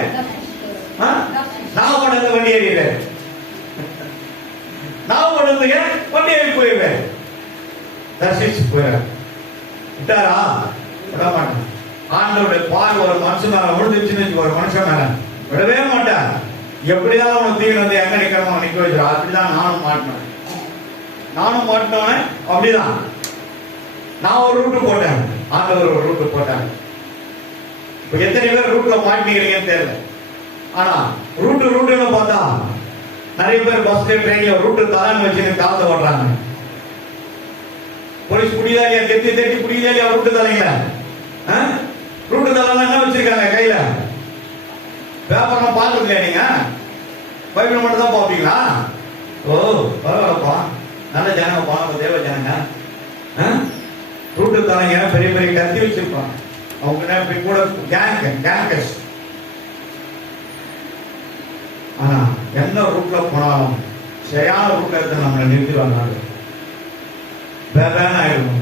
நாகப்பட்டினத்துல வண்டி ஏறிடு, நாகப்பட்டினத்துக்கு வண்டி ஏறி போயிடுவேன். தர்சிச்சு போயிடுற விட்டாரா? விட மாட்டேன். ஆண்டவருடைய பார்வை ஒரு மனுஷன் மேல விழுந்துச்சுன்னு ஒரு மனுஷன் மேல விடவே மாட்டேன். எப்படிதான் அவனை தீவிர வந்து எங்க நிக்கிறோமோ நிக்க வச்சிடும். அப்படிதான் நானும் மாட்டினவனே. அப்படிதான் நான் ஒரு ரூட்டு போட்டேன், ஆண்டவர் ஒரு ரூட்டு போட்டாங்க. இப்ப எத்தனை பேர் ரூட்ல மாட்டிக்கிறீங்கன்னு தெரியல. ஆனா ரூட்டுன்னு பார்த்தா நிறைய பேர் பஸ்ல ட்ரெயின்ல ரூட்டு தரான்னு வச்சு காலத்தை ஓடுறாங்க. போலீஸ் புடிதா இல்லையா, தெட்டி புடிதா இல்லையா ரூட்டு தலைங்க? ரூட்டு தலை என்ன வச்சிருக்காங்க கையில? பேப்பர்லாம் பார்க்கறது இல்லையா நீங்க? பைபிள் மட்டும் தான் பார்ப்பீங்களா? ஓ பரவாயில்லப்பா, நல்ல ஜனங்க பாருங்க, தேவ ஜனங்க. ரூட்டு தலைங்க பெரிய பெரிய கத்தி வச்சிருப்பாங்க. அவங்க கூட கேங்கஸ். ஆனா எந்த ரூட்ல போனாலும் சரியான ரூட்ல எடுத்து நம்மளை நிறுத்திடுவாங்க. ஆயிடும்.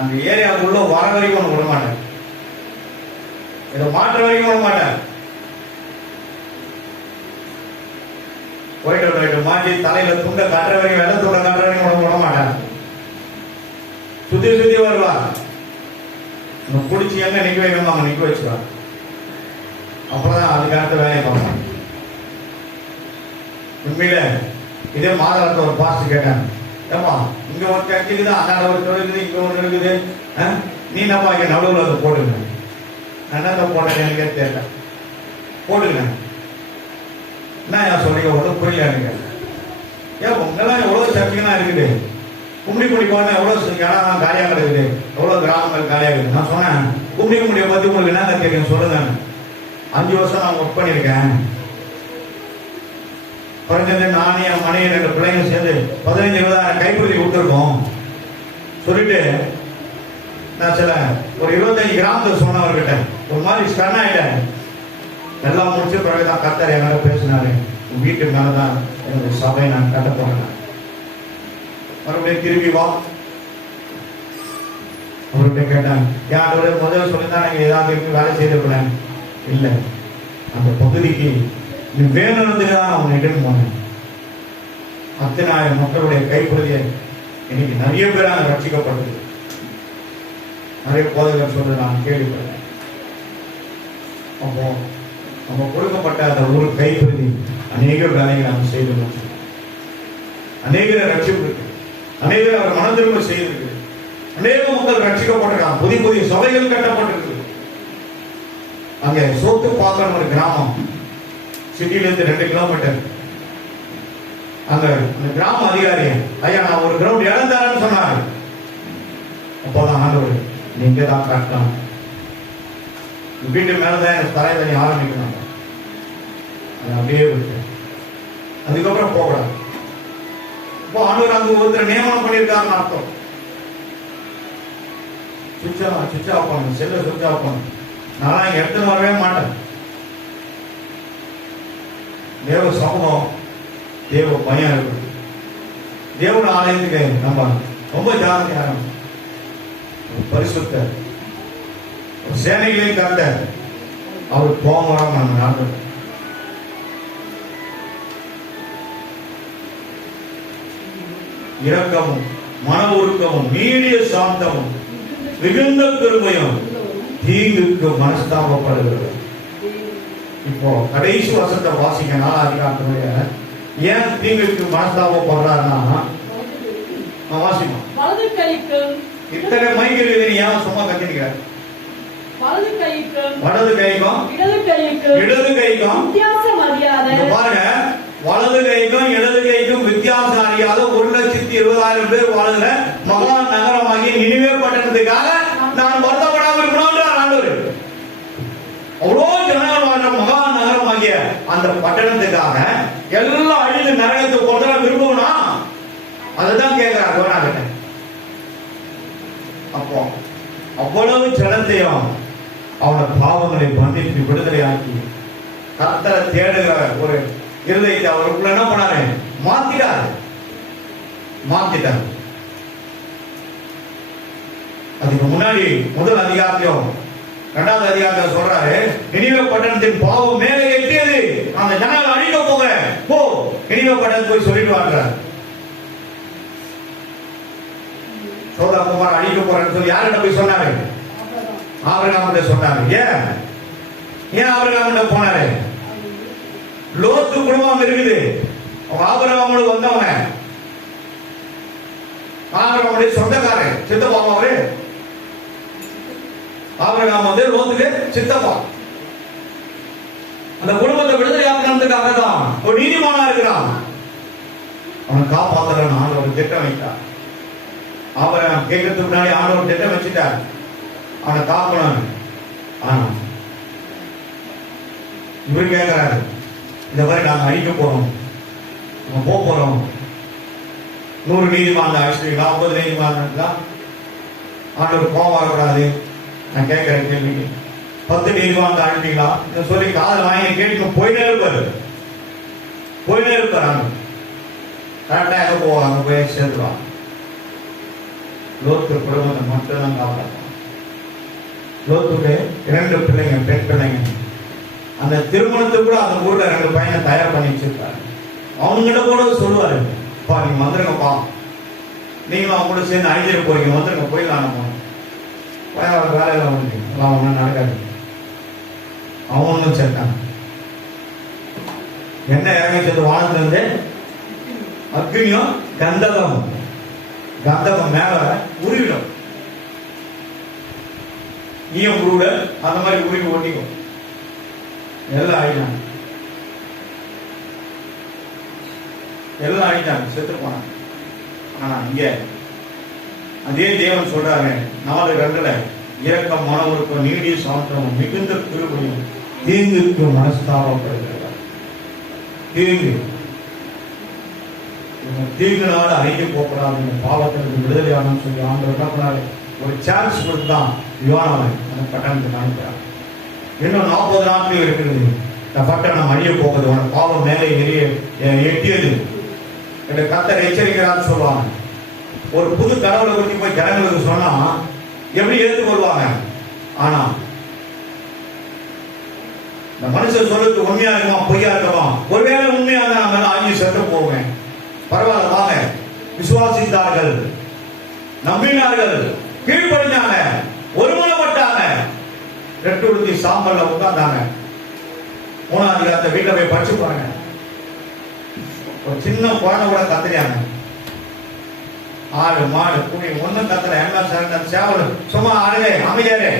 அந்த ஏரியாவுக்குள்ள வர வரைக்கும் விட மாட்டேன், இதை மாற்ற வரைக்கும் விட மாட்டேன். போயிட்டு மாட்டி தலையில துண்ட காட்டுற வரைக்கும், வெள்ள துண்ட காட்டுற வரைக்கும் விட மாட்டேன். சுத்தி வருவா, பிடிச்சி எங்க நிக்க வைக்கணும் அவங்க நிக்க வச்சுவா. அப்பதான் அதுக்கு அடுத்த வேலையை பார்ப்பாங்க. உண்மையில இதே மாதத்துல ஒரு பாஸ்ட் கேட்டேன், ஏமா இங்க ஒரு சர்ச் இருக்குது, அண்ணாட ஒரு இருக்குது, இங்க ஒன்று இருக்குது, நீ என்னப்பா இங்க நடுவில் வந்து போடுங்க. என்னத்த போட்டேன் எனக்கே தெரியல, போடுங்க. என்ன சொல்றீங்க ஒன்றும் புரியல எனக்கு. ஏன் உங்கெல்லாம் எவ்வளவு சர்ச்சுலாம் இருக்குது, கும்மிடி போனா எவ்வளவு இடம் காலியாக இருக்குது, எவ்வளவு கிராமங்கள் காலியாக இருக்குது. நான் சொன்னேன் கும்மிடியை பத்தி உங்களுக்கு என்னங்க தெரியும் சொல்லுங்க. 5 வருஷம் நான் ஒர்க் பண்ணியிருக்கேன். குறைஞ்சது நானே என் மனைவி 2 பிள்ளைங்க சேர்ந்து 15-20 கைப்பிடி கொடுத்துருக்கோம். சொல்லிட்டு நான் சில ஒரு 25 கிராமத்தில் சொன்னவர்கிட்ட ஒரு மாதிரி ஸ்டன் ஆயிட்டேன். எல்லாம் முடிச்ச பிறகுதான் கர்த்தர் என்னோட பேசினாரு, வீட்டு மேலதான் என்னுடைய சபையை நான் கட்ட போறேன். மறுபடியும் திரும்பி வா அவர்கிட்ட கேட்டேன், யாரோட முதல்ல சொல்லிதான் நாங்கள் ஏதாவது வேலை செய்திருக்கிறேன். இல்லை, அந்த பகுதிக்கு நீ வேணும்னு தான் அவன் இடம் போனேன். 10,000 மக்களுடைய கைப்பிடியை இன்னைக்கு நிறைய பேர் அங்க ரட்சிக்கப்பட்டது. நிறைய போதகர் சொல்ல நான் கேள்விப்பட்டேன். அப்போ நம்ம கொடுக்கப்பட்ட அந்த ஒரு கைப்பிரதி அநேக வேலைகளை நாம் செய்து அநேகரை ரட்சிப்பு இருக்கு, அநேகரை அவர் மனதிரும்ப செய்திருக்கு, அநேக மக்கள் ரட்சிக்கப்பட்டிருக்காங்க, புதிய புதிய சபைகள் கட்டப்பட்டிருக்கு. அங்க சோத்து பார்க்கணும் ஒரு கிராமம், சிட்டில இருந்து 2 கிலோமீட்டர். அந்த கிராம அதிகாரி ஐயா நான் ஒரு கிரவுண்ட் இடம் தரேன்னு சொன்னாரு. அப்போதான் ஆண்டவர் நீங்க தான் கட்டணும், வீட்டு மேலதான் எனக்கு தரை தண்ணி ஆரம்பிக்கணும். அது அப்படியே விட்டு அதுக்கப்புறம் போகலாம். இப்போ ஆண்டவர் அங்க ஒருத்தர் நியமனம் பண்ணியிருக்காருன்னு அர்த்தம். சுவிட்ச் ஆஃப் பண்ணணும், செல்ல சுவிட்ச் ஆஃப் பண்ணணும். நான் இங்க எடுத்துன்னு வரவே மாட்டேன். தேவ சமூகம், தேவ பயம் இருக்கு. தேவன ஆலயத்துக்கு நம்ம ரொம்ப ஜாகிரதையா பரிசுத்த சேனைகளே கத்த அவர் போவாரம் நம்ம நாட்டு. இரக்கமும் மன ஒழுக்கமும் நீடிய சாந்தமும் மிகுந்த பெருமையும் தீங்குக்கு மனஸ்தாபப்படுகிறது. இப்போ கடைசி வருஷத்தை வாசிக்க 4 அதிகாரத்துடைய ஏன் தீங்குக்கு மனஸ்தாபப்படுறாருன்னா வாசிப்போம். இத்தனை மைகளில் ஏன் சும்மா கத்திருக்கிறார்? வலது கைக்கும் இடது கைக்கும் வித்தியாசம் அறியாத, பாருங்க, வலது கைக்கும் இடது கைக்கும் வித்தியாசம் அறியாத 1,20,000 பேர் வாழுகிற மகா நகரமாகி நினிவே பட்டணத்துக்காக நான் வருத்தப்படாமல் இருக்கணும் ஆண்டவர். அவ்வளோ ஜனங்கள் வாழ்ற மகா நகரமாகிய அந்த பட்டணத்துக்காக எல்லாம் அழிந்து நரகத்துக்கு போறதா விரும்புனா அதுதான் கேட்கிறார். அப்போ அவ்வளவு ஜனத்தையும் அவனோட பாவங்களை மன்னித்து விடுதலையாக்கி கர்த்தரை தேடுகிற ஒரு இருதயத்தை அவருக்குள்ள என்ன பண்ணாரு? மாத்திட்டாரு. அதுக்கு முன்னாடி முதல் அதிகாரத்தையும் 2வது அதிகாரத்தை சொல்றாரு, நினிவே பட்டணத்தின் பாவம் மேலே எட்டியது, அந்த ஜனங்கள் அழிக்க போக போ, நினிவே பட்டணம் போய் சொல்லிட்டு வாங்க. சோதகுமார் அழிக்க போறேன்னு சொல்லி யார்கிட்ட போய் சொன்னாரு? ஆபிரகாமிட்ட சொன்னாரு. ஏன் ஆபிரகாமிட்ட போனாரு? லோத்து குடும்பம் இருக்குது, ஆபிரகாமோடு வந்தவங்க, ஆபிரகாமுடைய சொந்தக்காரர், சித்தப்பா. அவரு ஆபிரகாம் வந்து லோத்துக்கு சித்தப்பா. அந்த குடும்பத்தை விடுதலை ஆக்கிறதுக்காக தான் ஒரு நீதிமானா இருக்கிறான். அவனை காப்பாத்துறான் ஆண்டவர் திட்டம் வைத்தார். ஆபிரகாம் கேட்கறதுக்கு முன்னாடி ஆண்டவர் திட்டம் வச்சுட்டார், அவனை காக்கணும். ஆனா இவரு கேட்கிறாரு, இந்த மாதிரி நாங்க அழிக்க போறோம், நம்ம போறோம், 100 நீதிமான் அழிச்சிட்டீங்களா, 50 நீதிமான் ஆண்டவர் கோபம் வரக்கூடாது. நான் கேட்கிறேன் கேள்விக்கு 10 நீதிமான் அழிட்டீங்களா சொல்லி காதல் வாங்கி கேட்டு போயிட்டே இருப்பாரு. கரெக்டா எங்க போவாங்க, போய் சேர்த்துவாங்க. லோத்து குடும்பத்தை மட்டும்தான் காப்பாற்ற. லோத்துக்கு 2 பிள்ளைங்க, பெண் பிள்ளைங்க. அந்த திருமணத்துக்கு கூட அந்த ஊர்ல 2 பையனை தயார் பண்ணி வச்சிருக்காரு. அவங்ககிட்ட கூட சொல்லுவாரு, பா நீங்க வந்துருங்கப்பா, நீங்களும் அவங்க கூட சேர்ந்து அழிஞ்சிட்டு போறீங்க, வந்துருங்க போயிடலாம். வேலையில வந்து ஒன்றும் நடக்காது. அவனும் சேர்த்தான். என்ன இறங்கிச்சது வானத்துல இருந்து? அக்னியும் கந்தகம் மேல உருவிடும். ஈயம் உருவிட அந்த மாதிரி உருவி ஓட்டிக்கும். எல்லாம் ஆயிட்டாங்க, செத்து போனாங்க. ஆனா இங்க அதே தேவன் சொல்றாரு 4:2 இரக்கம் மன ஒழுக்கம் நீடிய சாந்தமும் மிகுந்த கிருபையும் தீங்குக்கு மனஸ்தாபப்படுகிறார். தீங்குனால அழிக்க போகக்கூடாது, பாவத்திற்கு விடுதலையானு சொல்லி ஆண்டவர் என்ன பண்ணாரு? ஒரு சான்ஸ் கொடுத்துதான் யோனாவை அந்த பட்டணத்துக்கு அனுப்புறார். இன்னும் 40 நாட்கள் இருக்கிறது, இந்த பட்டணம் அழிய போகுது, உன பாவம் மேலே எட்டியது என்று கர்த்தர் எச்சரிக்கிறான்னு சொல்லுவாங்க. ஒரு புது கடவுளை பற்றி போய் ஜனங்களுக்கு சொன்னா எப்படி ஏற்றுக்கொள்வாங்க? ஆனா இந்த மனுஷன் சொல்றது உண்மையா இருக்குமா பொய்யா இருக்குமா? ஒருவேளை உண்மையா தான் நம்ம ஆஞ்சி செத்து போவேன், பரவாயில்ல வாங்க விசுவாசித்தார்கள் நம்பினார்கள், கீழ்ப்படிஞ்சாங்க, ஒருமனப்பட்டாங்க, ரெட்டு உடுத்தி சாம்பல்ல உட்கார்ந்தாங்க. 3ஆம் அதிகாரத்தை வீட்டுல போய் படிச்சு பாருங்க. ஒரு சின்ன குழந்தை கூட கத்துறாங்க. ஆடு மாடு புலி ஒன்னும் கத்தல, எல்லாம் சேவல் சும்மா ஆடுதே அமைதியாரு.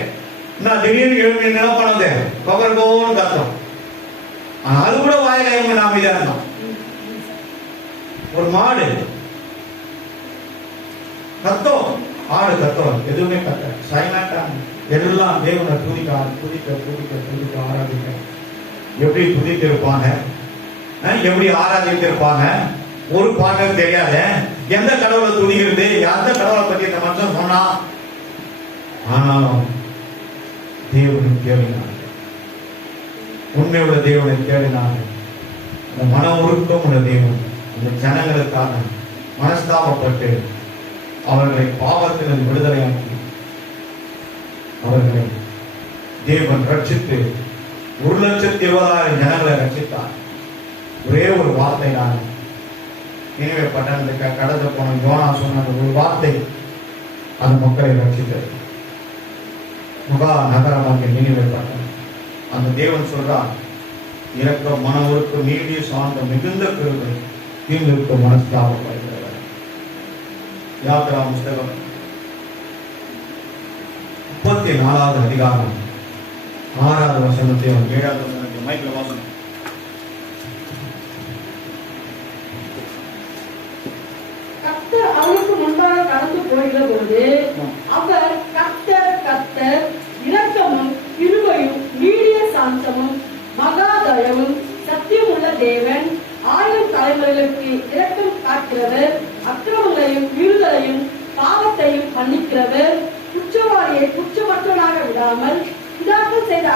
என்ன திடீர்னு எழுப்பி என்ன பண்ணது, கொகர்கோன்னு கத்தம். அது கூட வாயில இவங்க அமைதியா இருந்தான். ஒரு மாடு கத்தம், ஆடு கத்தம், எதுவுமே கத்த சைலண்டா எல்லாம் தேவனை துதிக்க துதிக்க துதிக்க துதிக்க ஆராதிக்க. எப்படி துதித்து இருப்பாங்க, எப்படி ஆராதித்து இருப்பாங்க, ஒரு பாட்டம் தெரியாத எந்த கடவுளை துதிக்கிறது, எந்த கடவுளை பத்தி இந்த மனுஷன் சொன்னா. ஆனாலும் தேவனை தேடினாங்க, உண்மையுள்ள தேவனை தேடினாங்க. அந்த மன உருக்கம் உள்ள தேவன் அந்த ஜனங்களுக்காக மனஸ்தாபப்பட்டு அவர்களை பாவத்திலிருந்து விடுதலையாக்கி அவர்களை தேவன் ரட்சித்து 1,20,000 ஜனங்களை ரட்சித்தார். ஒரே ஒரு வார்த்தை நான் நினைவே பட்டணத்துக்கு கடந்து போன யோனா சொன்ன ஒரு வார்த்தை அந்த மக்களை ரட்சித்தது. முகா நகரமாக நினைவே பட்டணம். அந்த தேவன் சொல்றார், இறக்க மன உறுப்பு நீடிய சார்ந்த மிகுந்த கிருபை தீர்ந்திருக்க மனஸ்தாபப்படுகிறவர். யாத்ரா புஸ்தகம் 34வது அதிகாரம் 6வது வசனத்தையும் 7வது வசனத்தையும் மைக்கில் வாசனம். கர்த்தர் அவனுக்கு முன்பாக கடந்து போகிற பொழுது அவர் கர்த்தர் இரக்கமும் கிருபையும் நீடிய சாந்தமும் மகா தயவும் சத்தியமுள்ள தேவன், 1000 தலைமுறைகளுக்கு இரக்கம் காக்கிறவர், அக்கிரமங்களையும் மீறுதலையும் பாவத்தையும் மன்னிக்கிறவர், குற்றவாளியை குற்றமற்றவனாக விடாமல் பிதாக்கள் செய்த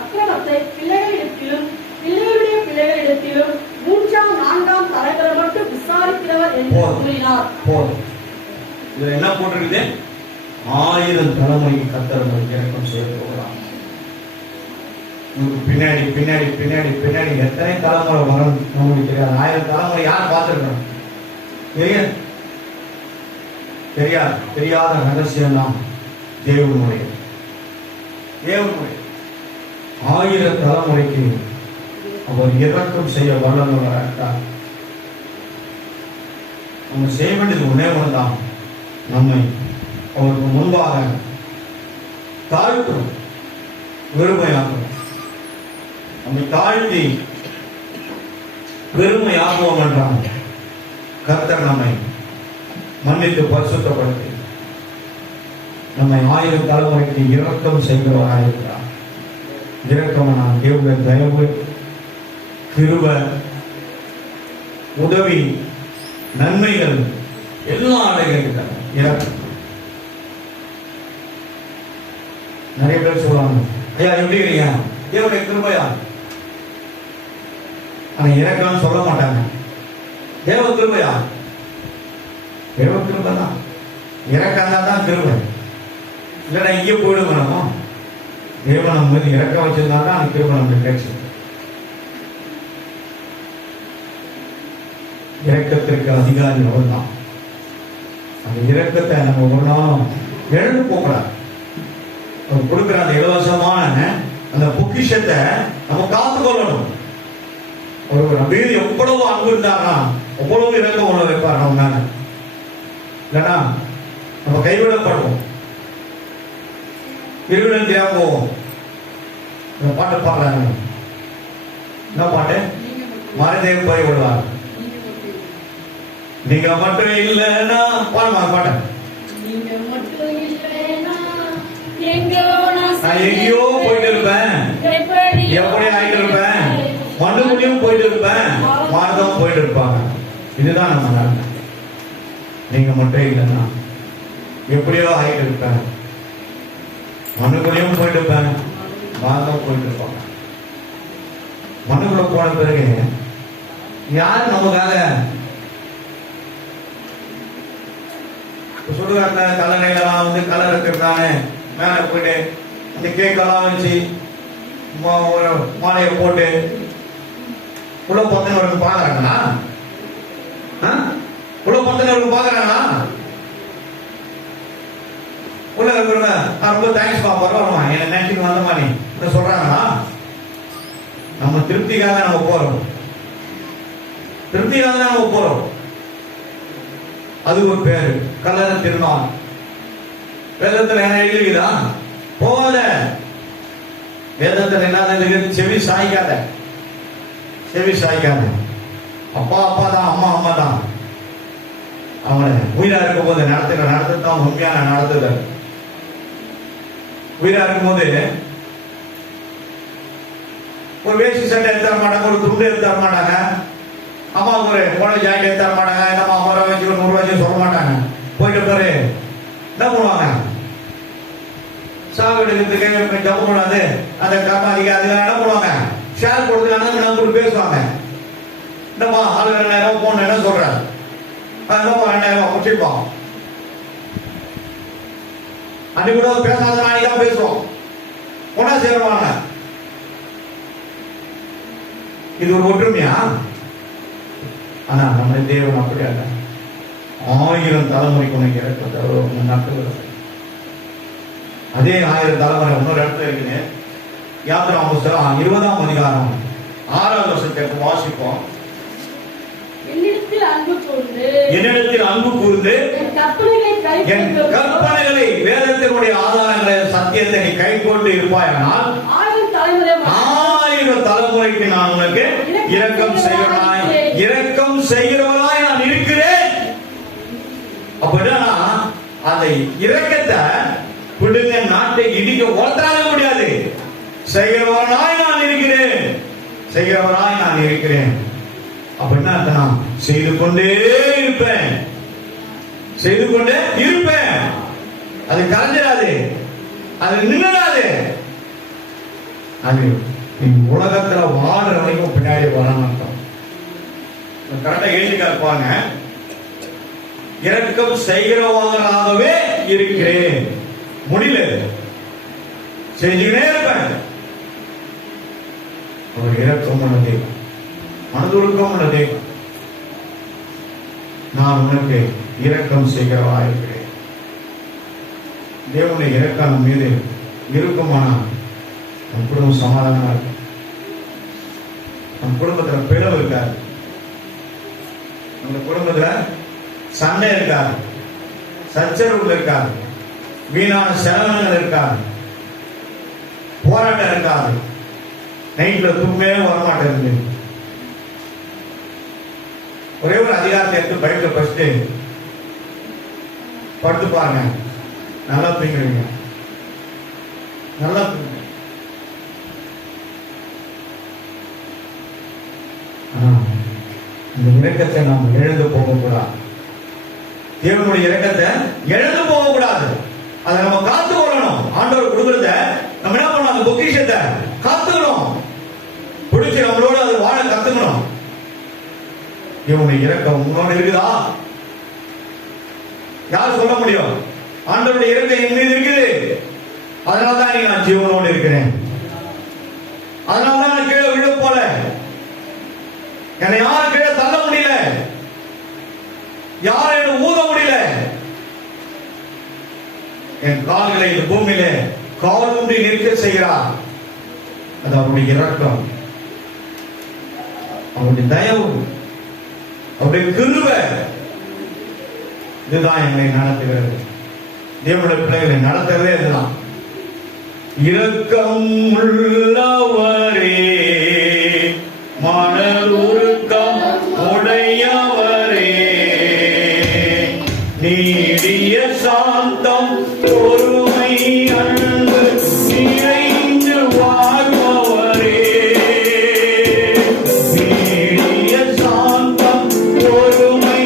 அக்கிரமத்தை பிள்ளைகளிடத்திலும் பிள்ளைகளுடைய பிள்ளைகளிடத்திலும் 3ஆம் 4ஆம் தலைமுறை மட்டும் விசாரிக்கிறவர் என்று கூறினார். இதுல என்ன போட்டிருக்குது? 1000 தலைமுறைக்கு கர்த்தர் இரக்கம் செய்ய போகிறார். பின்னாடி பின்னாடி பின்னாடி பின்னாடி எத்தனை தலைமுறை வரும் நமக்கு தெரியாது. 1000 தலைமுறை யார் பார்த்திருக்கணும் தெரியாது. தெரியாத ரகசியம் தான் தேவனுடைய 1000 தலைமுறைக்கு அவர் இரக்கம் செய்ய வல்லவராக. நம்ம செய்ய வேண்டியது ஒன்னே ஒன்றுதான், நம்மை அவருக்கு முன்பாக தாழ்த்தும், வெறுமையாகும். நம்மை தாழ்த்தி பெருமையாகுவோம் என்றால் கர்த்தர் நம்மை மன்னித்து பரிசுத்தப்படுத்தி நம்மை 1000 தலைமுறைக்கு இரக்கம் செய்கிறவராக இருக்கிறார். இரக்கமான தேவனுடைய தயவு, கிருபை, உதவி, நன்மைகள் எல்லாம் அடைகின்றன. இரக்கம். நிறைய பேர் சொல்லுவாங்க, ஐயா எப்படி இருக்கீங்க, தேவனுடைய கிருபையா? ஆனா இரக்கம் சொல்ல மாட்டாங்க. தேவ கிருபையா? தேவ கிருபை தான். இரக்கம் தான் கிருபை. இல்லைன்னா இங்கே போயிடுவோம். தேவன் நம்ம மீது இறக்க வச்சிருந்தாங்க, அந்த கிருபை நமக்கு கிடைச்சது. இரக்கத்திற்கு அதிகாரி அவர் தான். அந்த இரக்கத்தை நம்ம ஒரு நாளும் எழுந்து போகக்கூடாது. அவர் கொடுக்கிற அந்த இலவசமான அந்த பொக்கிஷத்தை நம்ம காத்துக்கொள்ளணும். ஒரு மீது எவ்வளவு அன்பு இருந்தாங்கன்னா எவ்வளவு இரக்கம் உணவு வைப்பார் நம்ம மேல. இல்லைன்னா நம்ம கைவிடப்படுவோம், இருவிடம் தெரியாம போவோம். இந்த பாட்டு பாடுறாங்க, என்ன பாட்டு? மறைதேவ் போய் விடுவார். நீங்க மட்டும் இல்லைன்னா பாடுமா பாட்ட. நான் எங்கேயோ போயிட்டு இருப்பேன், எப்படி ஆயிட்டு இருப்பேன், மண்ணுக்குள்ளேயும் போயிட்டு இருப்பேன், மார்க்கம் போயிட்டு இருப்பாங்க. இதுதான் நம்ம நிலைமை. நீங்க மட்டும் இல்லைன்னா எப்படியோ ஆயிட்டு இருப்பேன், மண்ணுக்குள்ளேயும் போயிட்டு இருப்பேன், மார்க்கம் போயிட்டு இருப்பாங்க. மண்ணுக்குள்ள போன பிறகு யார் நமக்காக சுடுகாட்ட கல்லறையெல்லாம் வந்து கலர் இருக்கிறானே மேல போயிட்டு அந்த கேக்கெல்லாம் வச்சு ஒரு மாலையை போட்டு உள்ள பத்தினவர்கள் பாக்குறாங்களா? உள்ள பத்தினவர்கள் பாக்குறாங்களா? தேங்க்ஸ்மா பரவாயில்லமா என்ன நினைச்சிட்டு வந்தமா நீ என்ன சொல்றாங்களா? நம்ம திருப்திக்காக நம்ம போறோம், திருப்திக்காக நம்ம போறோம். அது ஒரு பேரு கல்லறை திருநாள். வேதத்துல என்ன எழுதிக்குதா? போகாத. வேதத்துல என்ன செவி சாய்க்காத, செவி சாய்க்காத. அப்பா அப்பா தான், அம்மா அம்மா தான். அவனை உயிரா இருக்கும் போது நடத்துதான் உண்மையான நடத்துதல். உயிரா இருக்கும் போது ஒரு வேஷ்டி சட்டை எடுத்து தர மாட்டாங்க, ஒரு துண்டு எடுத்து தர மாட்டாங்க, அம்மாவுக்கு ஒரு கோழை ஜாக்கெட் எடுத்து தர மாட்டாங்க, நம்ம 50 ரூபா வச்சு 100 ரூபா வச்சு சொல்ல மாட்டாங்க. போயிட்டு பாரு என்ன பண்ணுவாங்க, சாவு எடுக்கிறதுக்கு ஜப்பு பண்ணாது அந்த கர்மாதிக்கு அதுல என்ன பண்ணுவாங்க, ஷேர் கொடுத்துக்கான நான் கூட பேசுவாங்க. என்னம்மா ஆளு 2000 போன என்ன சொல்றேன், என்னம்மா 2000 முடிச்சிருப்போம். அன்னைக்கு கூட பேசாத நாளைக்கு தான் பேசுவோம், ஒன்னா சேருவாங்க. இது ஒரு ஒற்றுமையா? ஆனா நம்ம தேவன் அப்படி அல்ல. 1000 தலைமுறைக்கு உனக்கு இறக்க நடத்துகிறது. அதே 1000 தலைமுறை இன்னொரு இடத்துல இருக்குது. யாத்திரா புஸ்தகம் 20ஆம் அதிகாரம் 6வது வசனத்தை வாசிப்போம். என்னிடத்தில் அன்பு கூர்ந்து என் கற்பனைகளை வேதத்தினுடைய ஆதாரங்களை சத்தியத்தை நீ கை கொண்டு இருப்பாயானால் 1000 தலைமுறைக்கு நான் உனக்கு இரக்கம் செய்கிறவனாய் நான் இருக்கிறேன். அப்படின்னா அந்த இரக்கத்தை விடுங்க, நாட்டை இடிக்க ஒருத்தராக முடியாது. செய்கிறவனாய் நான் இருக்கிறேன். அப்படின்னா நான் செய்து கொண்டே இருப்பேன். அது கரைஞ்சிடாது, அது நின்றாது. அது உலகத்துல வாடுற வரைக்கும் பின்னாடி வரணும். கரெக்டா எழுதிக்கா இருப்பாங்க. இரக்கம் செய்கிறவங்களாகவே இருக்கிறேன். முடியல, செஞ்சுக்கிட்டே இருப்பேன். அவர் இரக்கம் உள்ள தெய்வம், மனதுருக்கம் உள்ள தெய்வம். நான் உனக்கு இரக்கம் செய்கிறவா இருக்கிறேன். தேவனுடைய இரக்கம் நம் மீது இருக்குமானால் நம் குடும்பம் சமாதானமா இருக்கும். நம் குடும்பத்துல பிளவு இருக்காது, நம்ம குடும்பத்துல சண்டை இருக்காது, சச்சரவுகள் இருக்காது, வீணான செலவுகள் இருக்காது, போராட்டம் இருக்காது, நைட்ல தூக்கமே வரமாட்டேங்குது. ஒரே ஒரு அதிகாரத்தை எடுத்து பைபிள படிச்சுட்டு படுத்து பாருங்க, நல்லா தூங்குவீங்க, நல்லா தூங்குங்க. இந்த இரக்கத்தை நாம் இழந்து போகக்கூடாது. தேவனுடைய இரக்கத்தை இழந்து போகக்கூடாது. அதை நம்ம காத்து கொள்ளணும். ஆண்டவர் கொடுக்கிறத நம்ம என்ன பண்ணணும், அந்த பொக்கிஷத்தை காத்துக்கணும், பிடிச்சி நம்மளோட அது வாழ கத்துக்கணும். தேவனுடைய இரக்கம் உன்னோட இருக்குதா? யார் சொல்ல முடியும்? ஆண்டவருடைய இரக்கம் என் மீது இருக்குது. அதனால்தான் நான் ஜீவனோடு இருக்கிறேன். அதனால்தான் நான் கீழே விழ போல. என்னை யாரும் கீழே தள்ள முடியல, யாரும் என்ன ஊத முடியல. என் கால்களை இந்த பூமியில கால் ஊன்றி நிற்க செய்கிறார். அது அவருடைய இரக்கம், அவருடைய தயவு, அவருடைய கிருபை. இதுதான் எங்களை நடத்துகிறது. தேவனுடைய பிள்ளைகளை நடத்துறதே இதுதான். இரக்கம் உள்ளவரே, மனதுருக்கம் உடையவரே, நீடிய சாந்தம் பொறுமை அன்பு நிறைந்து வாழ்பவரே, நீடிய சாந்தம் பொறுமை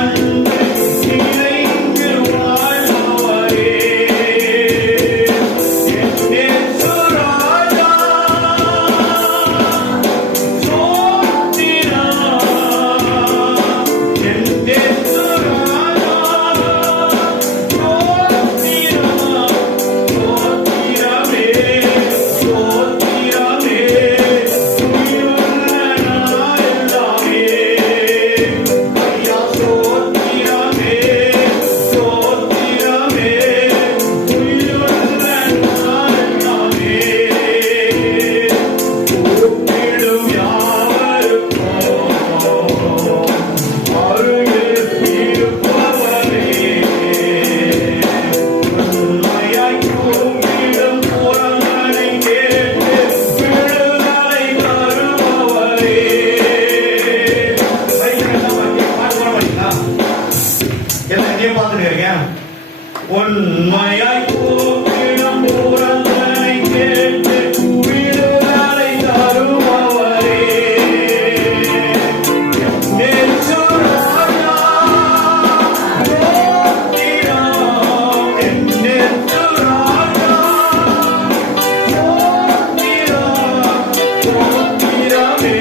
அன்பு நிறைந்து வாழ்பவரே, என் சுராஜா சோத்திரம் உண்மையாய் கூப்பிடும் புறந்தனை கேட்டு விடுதலை தருபவரே. நேற்று ராஜா சோத்திரம், நேற்று ராஜா சோத்திரம், சோத்திரமே.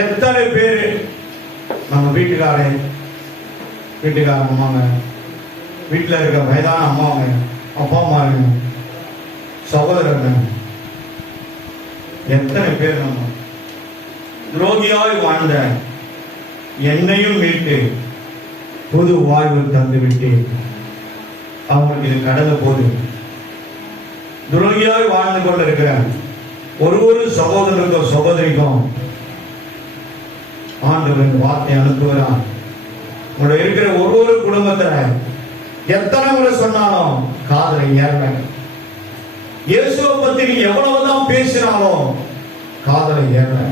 எத்தனை பேரு நம்ம வீட்டுக்கார அம்மாங்க, வீட்டுல இருக்க வயதான அம்மாங்க, அப்பா அம்மாங்க, சகோதரங்க, எத்தனை பேர் நம்ம துரோகியாய் வாழ்ந்த என்னையும் மீட்டு புது வாழ்வு தந்து விட்டு அவங்களுக்கு இது கடந்த போது துரோகியாய் வாழ்ந்து கொண்டிருக்கிற ஒரு சகோதரருக்கும் சகோதரிக்கும் ஆண்டவரின் வார்த்தை அனுப்புகிறார். உங்களோட இருக்கிற ஒரு குடும்பத்துல எத்தனை முறை சொன்னாலும் காதலை ஏறல. இயேசுவை பத்தி நீ எவ்வளவுதான் பேசினாலும் காதலை ஏறல.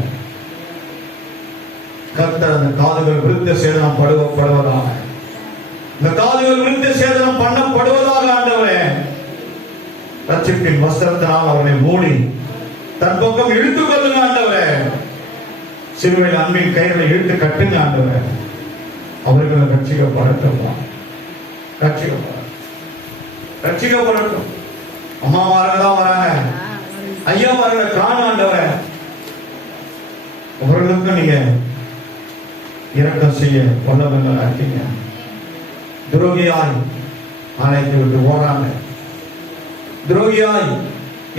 கர்த்தர் அந்த காதுகள் விருத்த சேதனம் படுவதாக, இந்த காதுகள் விருத்த சேதனம் பண்ணப்படுவதாக ஆண்டவரே ரட்சிப்பின் வஸ்திரத்தினால் அவர்களை மூடி தன் பக்கம் இழுத்துக் கொள்ளுங்க ஆண்டவரே. சிறுவையில் அன்பின் கைகளை இழுத்து கட்டுங்க ஆண்டவரே. அவர்களை ரட்சிக்கப்படட்டும். அம்மாமார்கள்தான் வராங்க, ஐயாமார்களை காண ஆண்டவரே. அவர்களுக்கும் நீங்க இரக்கம் செய்ய வல்லவர்கள் ஆக்கீங்க. துரோகியாய் ஆலயத்தை விட்டு ஓடுறாங்க, துரோகியாய்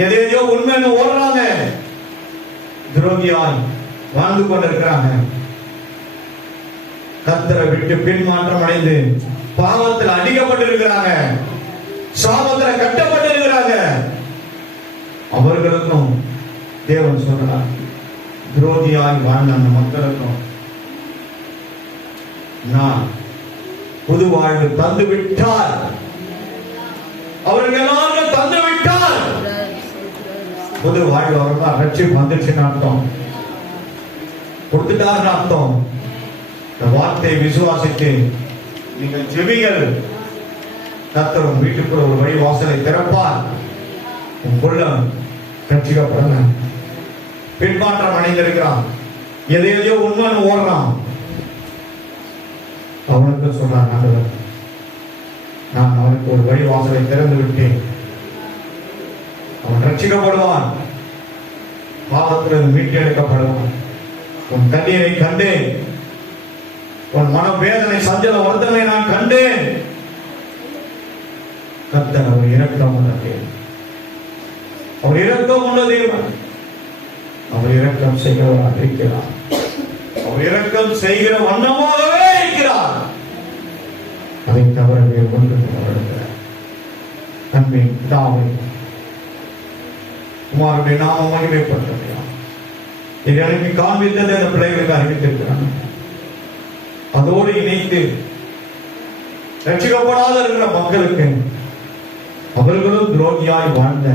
எதையோ உண்மைன்னு ஓடுறாங்க, துரோகியாய் வாழ்ந்து கொண்டிருக்கிறாங்க. கர்த்தரை விட்டு பின்மாற்றம் அடைந்து பாவத்தில் அடிக்கப்பட்டிருக்கிறாங்க, சாபத்தில் கட்டப்பட்டிருக்கிறாங்க. அவர்களுக்கும் தேவன் சொல்றார், துரோகியாய் வாழ்ந்த அந்த மக்களுக்கும் நான் புது வாழ்வு தந்து விட்டார். அவர்கள் எல்லாரும் தந்து விட்டார். புது வாழ்வு அவர்கள் ரட்சிப்பு வந்துச்சுன்னு அர்த்தம், கொடுத்துட்டார் அர்த்தம். இந்த வார்த்தையை விசுவாசித்து நீங்கள் ஜெபிங்கள். கர்த்தர் உன் வீட்டுக்குள்ள ஒரு வழி வாசலை திறப்பார். உன் உள்ளம் ரட்சிக்கப்படல. பின்மாற்றம் அடைந்திருக்கிறான், எதையோ உண்மைன்னு ஓடுறான். அவனுக்கு சொல்றான் ஆண்டவர், நான் அவனுக்கு ஒரு வழி வாசலை திறந்து விட்டேன். அவன் ரட்சிக்கப்படுவான், பாவத்திலிருந்து மீட்டெடுக்கப்படுவான். உன் கண்ணீரை கண்டேன், உன் மனவேதனை சஞ்சல வருத்தனை நான் கண்டேன். கர்த்தர் அவர் இரக்கம் உள்ள தேவன், அவர் இரக்கம் உள்ள தேவன். அவர் இரக்கம் செய்கிறவராக இருக்கிறார், அவர் இரக்கம் செய்கிற வண்ணமாகவே இருக்கிறார். அதை தவிர வேறு ஒன்று வருகிறார். அன்பின் பிதாவே, குமாரனுடைய நாமம் மகிமைப்பட்டது. இது எனக்கு காண்பித்தது அந்த பிள்ளைகளுக்கு அறிவித்திருக்கிறாங்க. அதோடு இணைத்து ரட்சிக்கப்படாத இருக்கிற மக்களுக்கு அவர்களும் துரோகியாய் வாழ்ந்த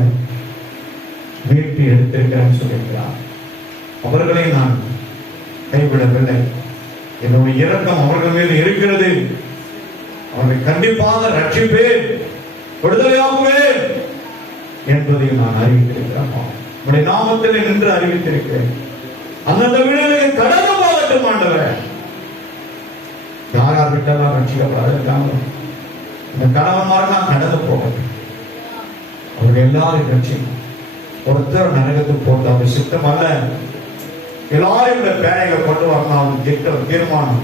மீட்டு எடுத்திருக்கிறேன் சொல்லியிருக்கிறார். அவர்களை நான் கைவிடவில்லை. என்னுடைய இரக்கம் அவர்கள் மீது இருக்கிறது. அவர்களை கண்டிப்பாக ரட்சிப்பேன், விடுதலையாகுவேன் என்பதையும் நான் அறிவித்திருக்கிறேன். உடைய நாமத்தில் நின்று அறிவித்திருக்கிறேன். அந்தந்த வீடுகளை கடந்து போகட்டும் ஆண்டவரே. யார் விட்டெல்லாம் ரட்சிக்கப்படாது, இந்த கணவன்மாரெல்லாம் கடந்து போகட்டும். அவர்கள் எல்லாரும் ரட்சிக்கும். ஒருத்தர் நரகத்துக்கு போட்டு அவர் சித்தம் அல்ல. எல்லாரும் இந்த பேழைகளை கொண்டு வரலாம். திட்டம் தீர்மானம்.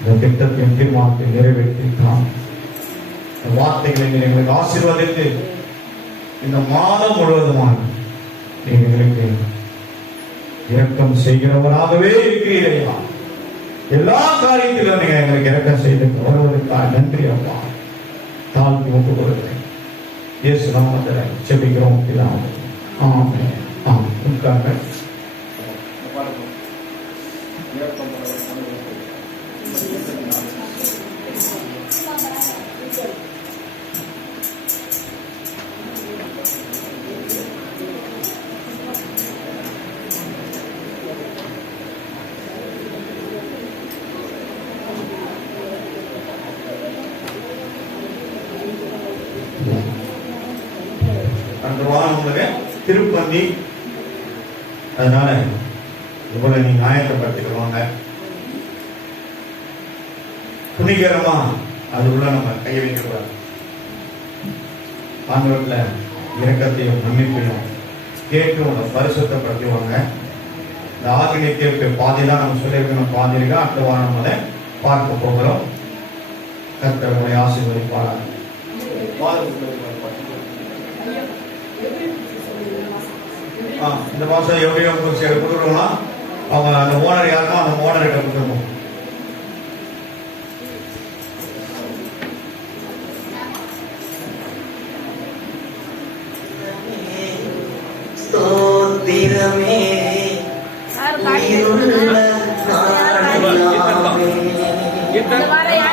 இந்த திட்டத்தின் தீர்மானத்தை நிறைவேற்றித்தான் வார்த்தைகளை எங்களுக்கு ஆசீர்வதித்து இந்த மாதம் முழுவதுமான எங்களுக்கு இரக்கம் செய்கிறவராகவே இருக்கிறீர்களா. எல்லா காரியத்திலும் நீங்க எங்களுக்கு இரக்கம் செய்து வருவதற்காக நன்றி அப்பா. தாழ்த்தி ஒப்புக் கொடுக்கிறேன். இயேசு நாமத்தில் செபிக்கிறோம் பிதாவே. ஆமென். ஆமென். உட்கார்ந்து அந்த வாரம் திருப்பந்தி. அதனால இவ்வளவு நீங்க ஆயத்தப்படுத்திடுவாங்க. துணிகரமா அது உள்ள நம்ம கை வைக்கக்கூடாது. ஆண்டவர்ல இரக்கத்தையும் மன்னிப்பையும் கேட்டு உங்களை பரிசுத்தப்படுத்துவாங்க. இந்த ஆகினியத்தை பாதிதான் நம்ம சொல்லியிருக்கணும். பாதிரிகா அடுத்த வாரம் நம்மளை பார்க்க போகிறோம். கர்த்தர் உங்களை ஆசீர்வதிப்பாராக. இந்த மாசம் எப்படியோ கொடுத்துருவோம். அவங்க அந்த ஓனர் யாருமோ அந்த ஓனர்கிட்ட கொடுத்துருவோம். ஸ்தோத்திரமே உயிருள்ள நாளெல்லாமே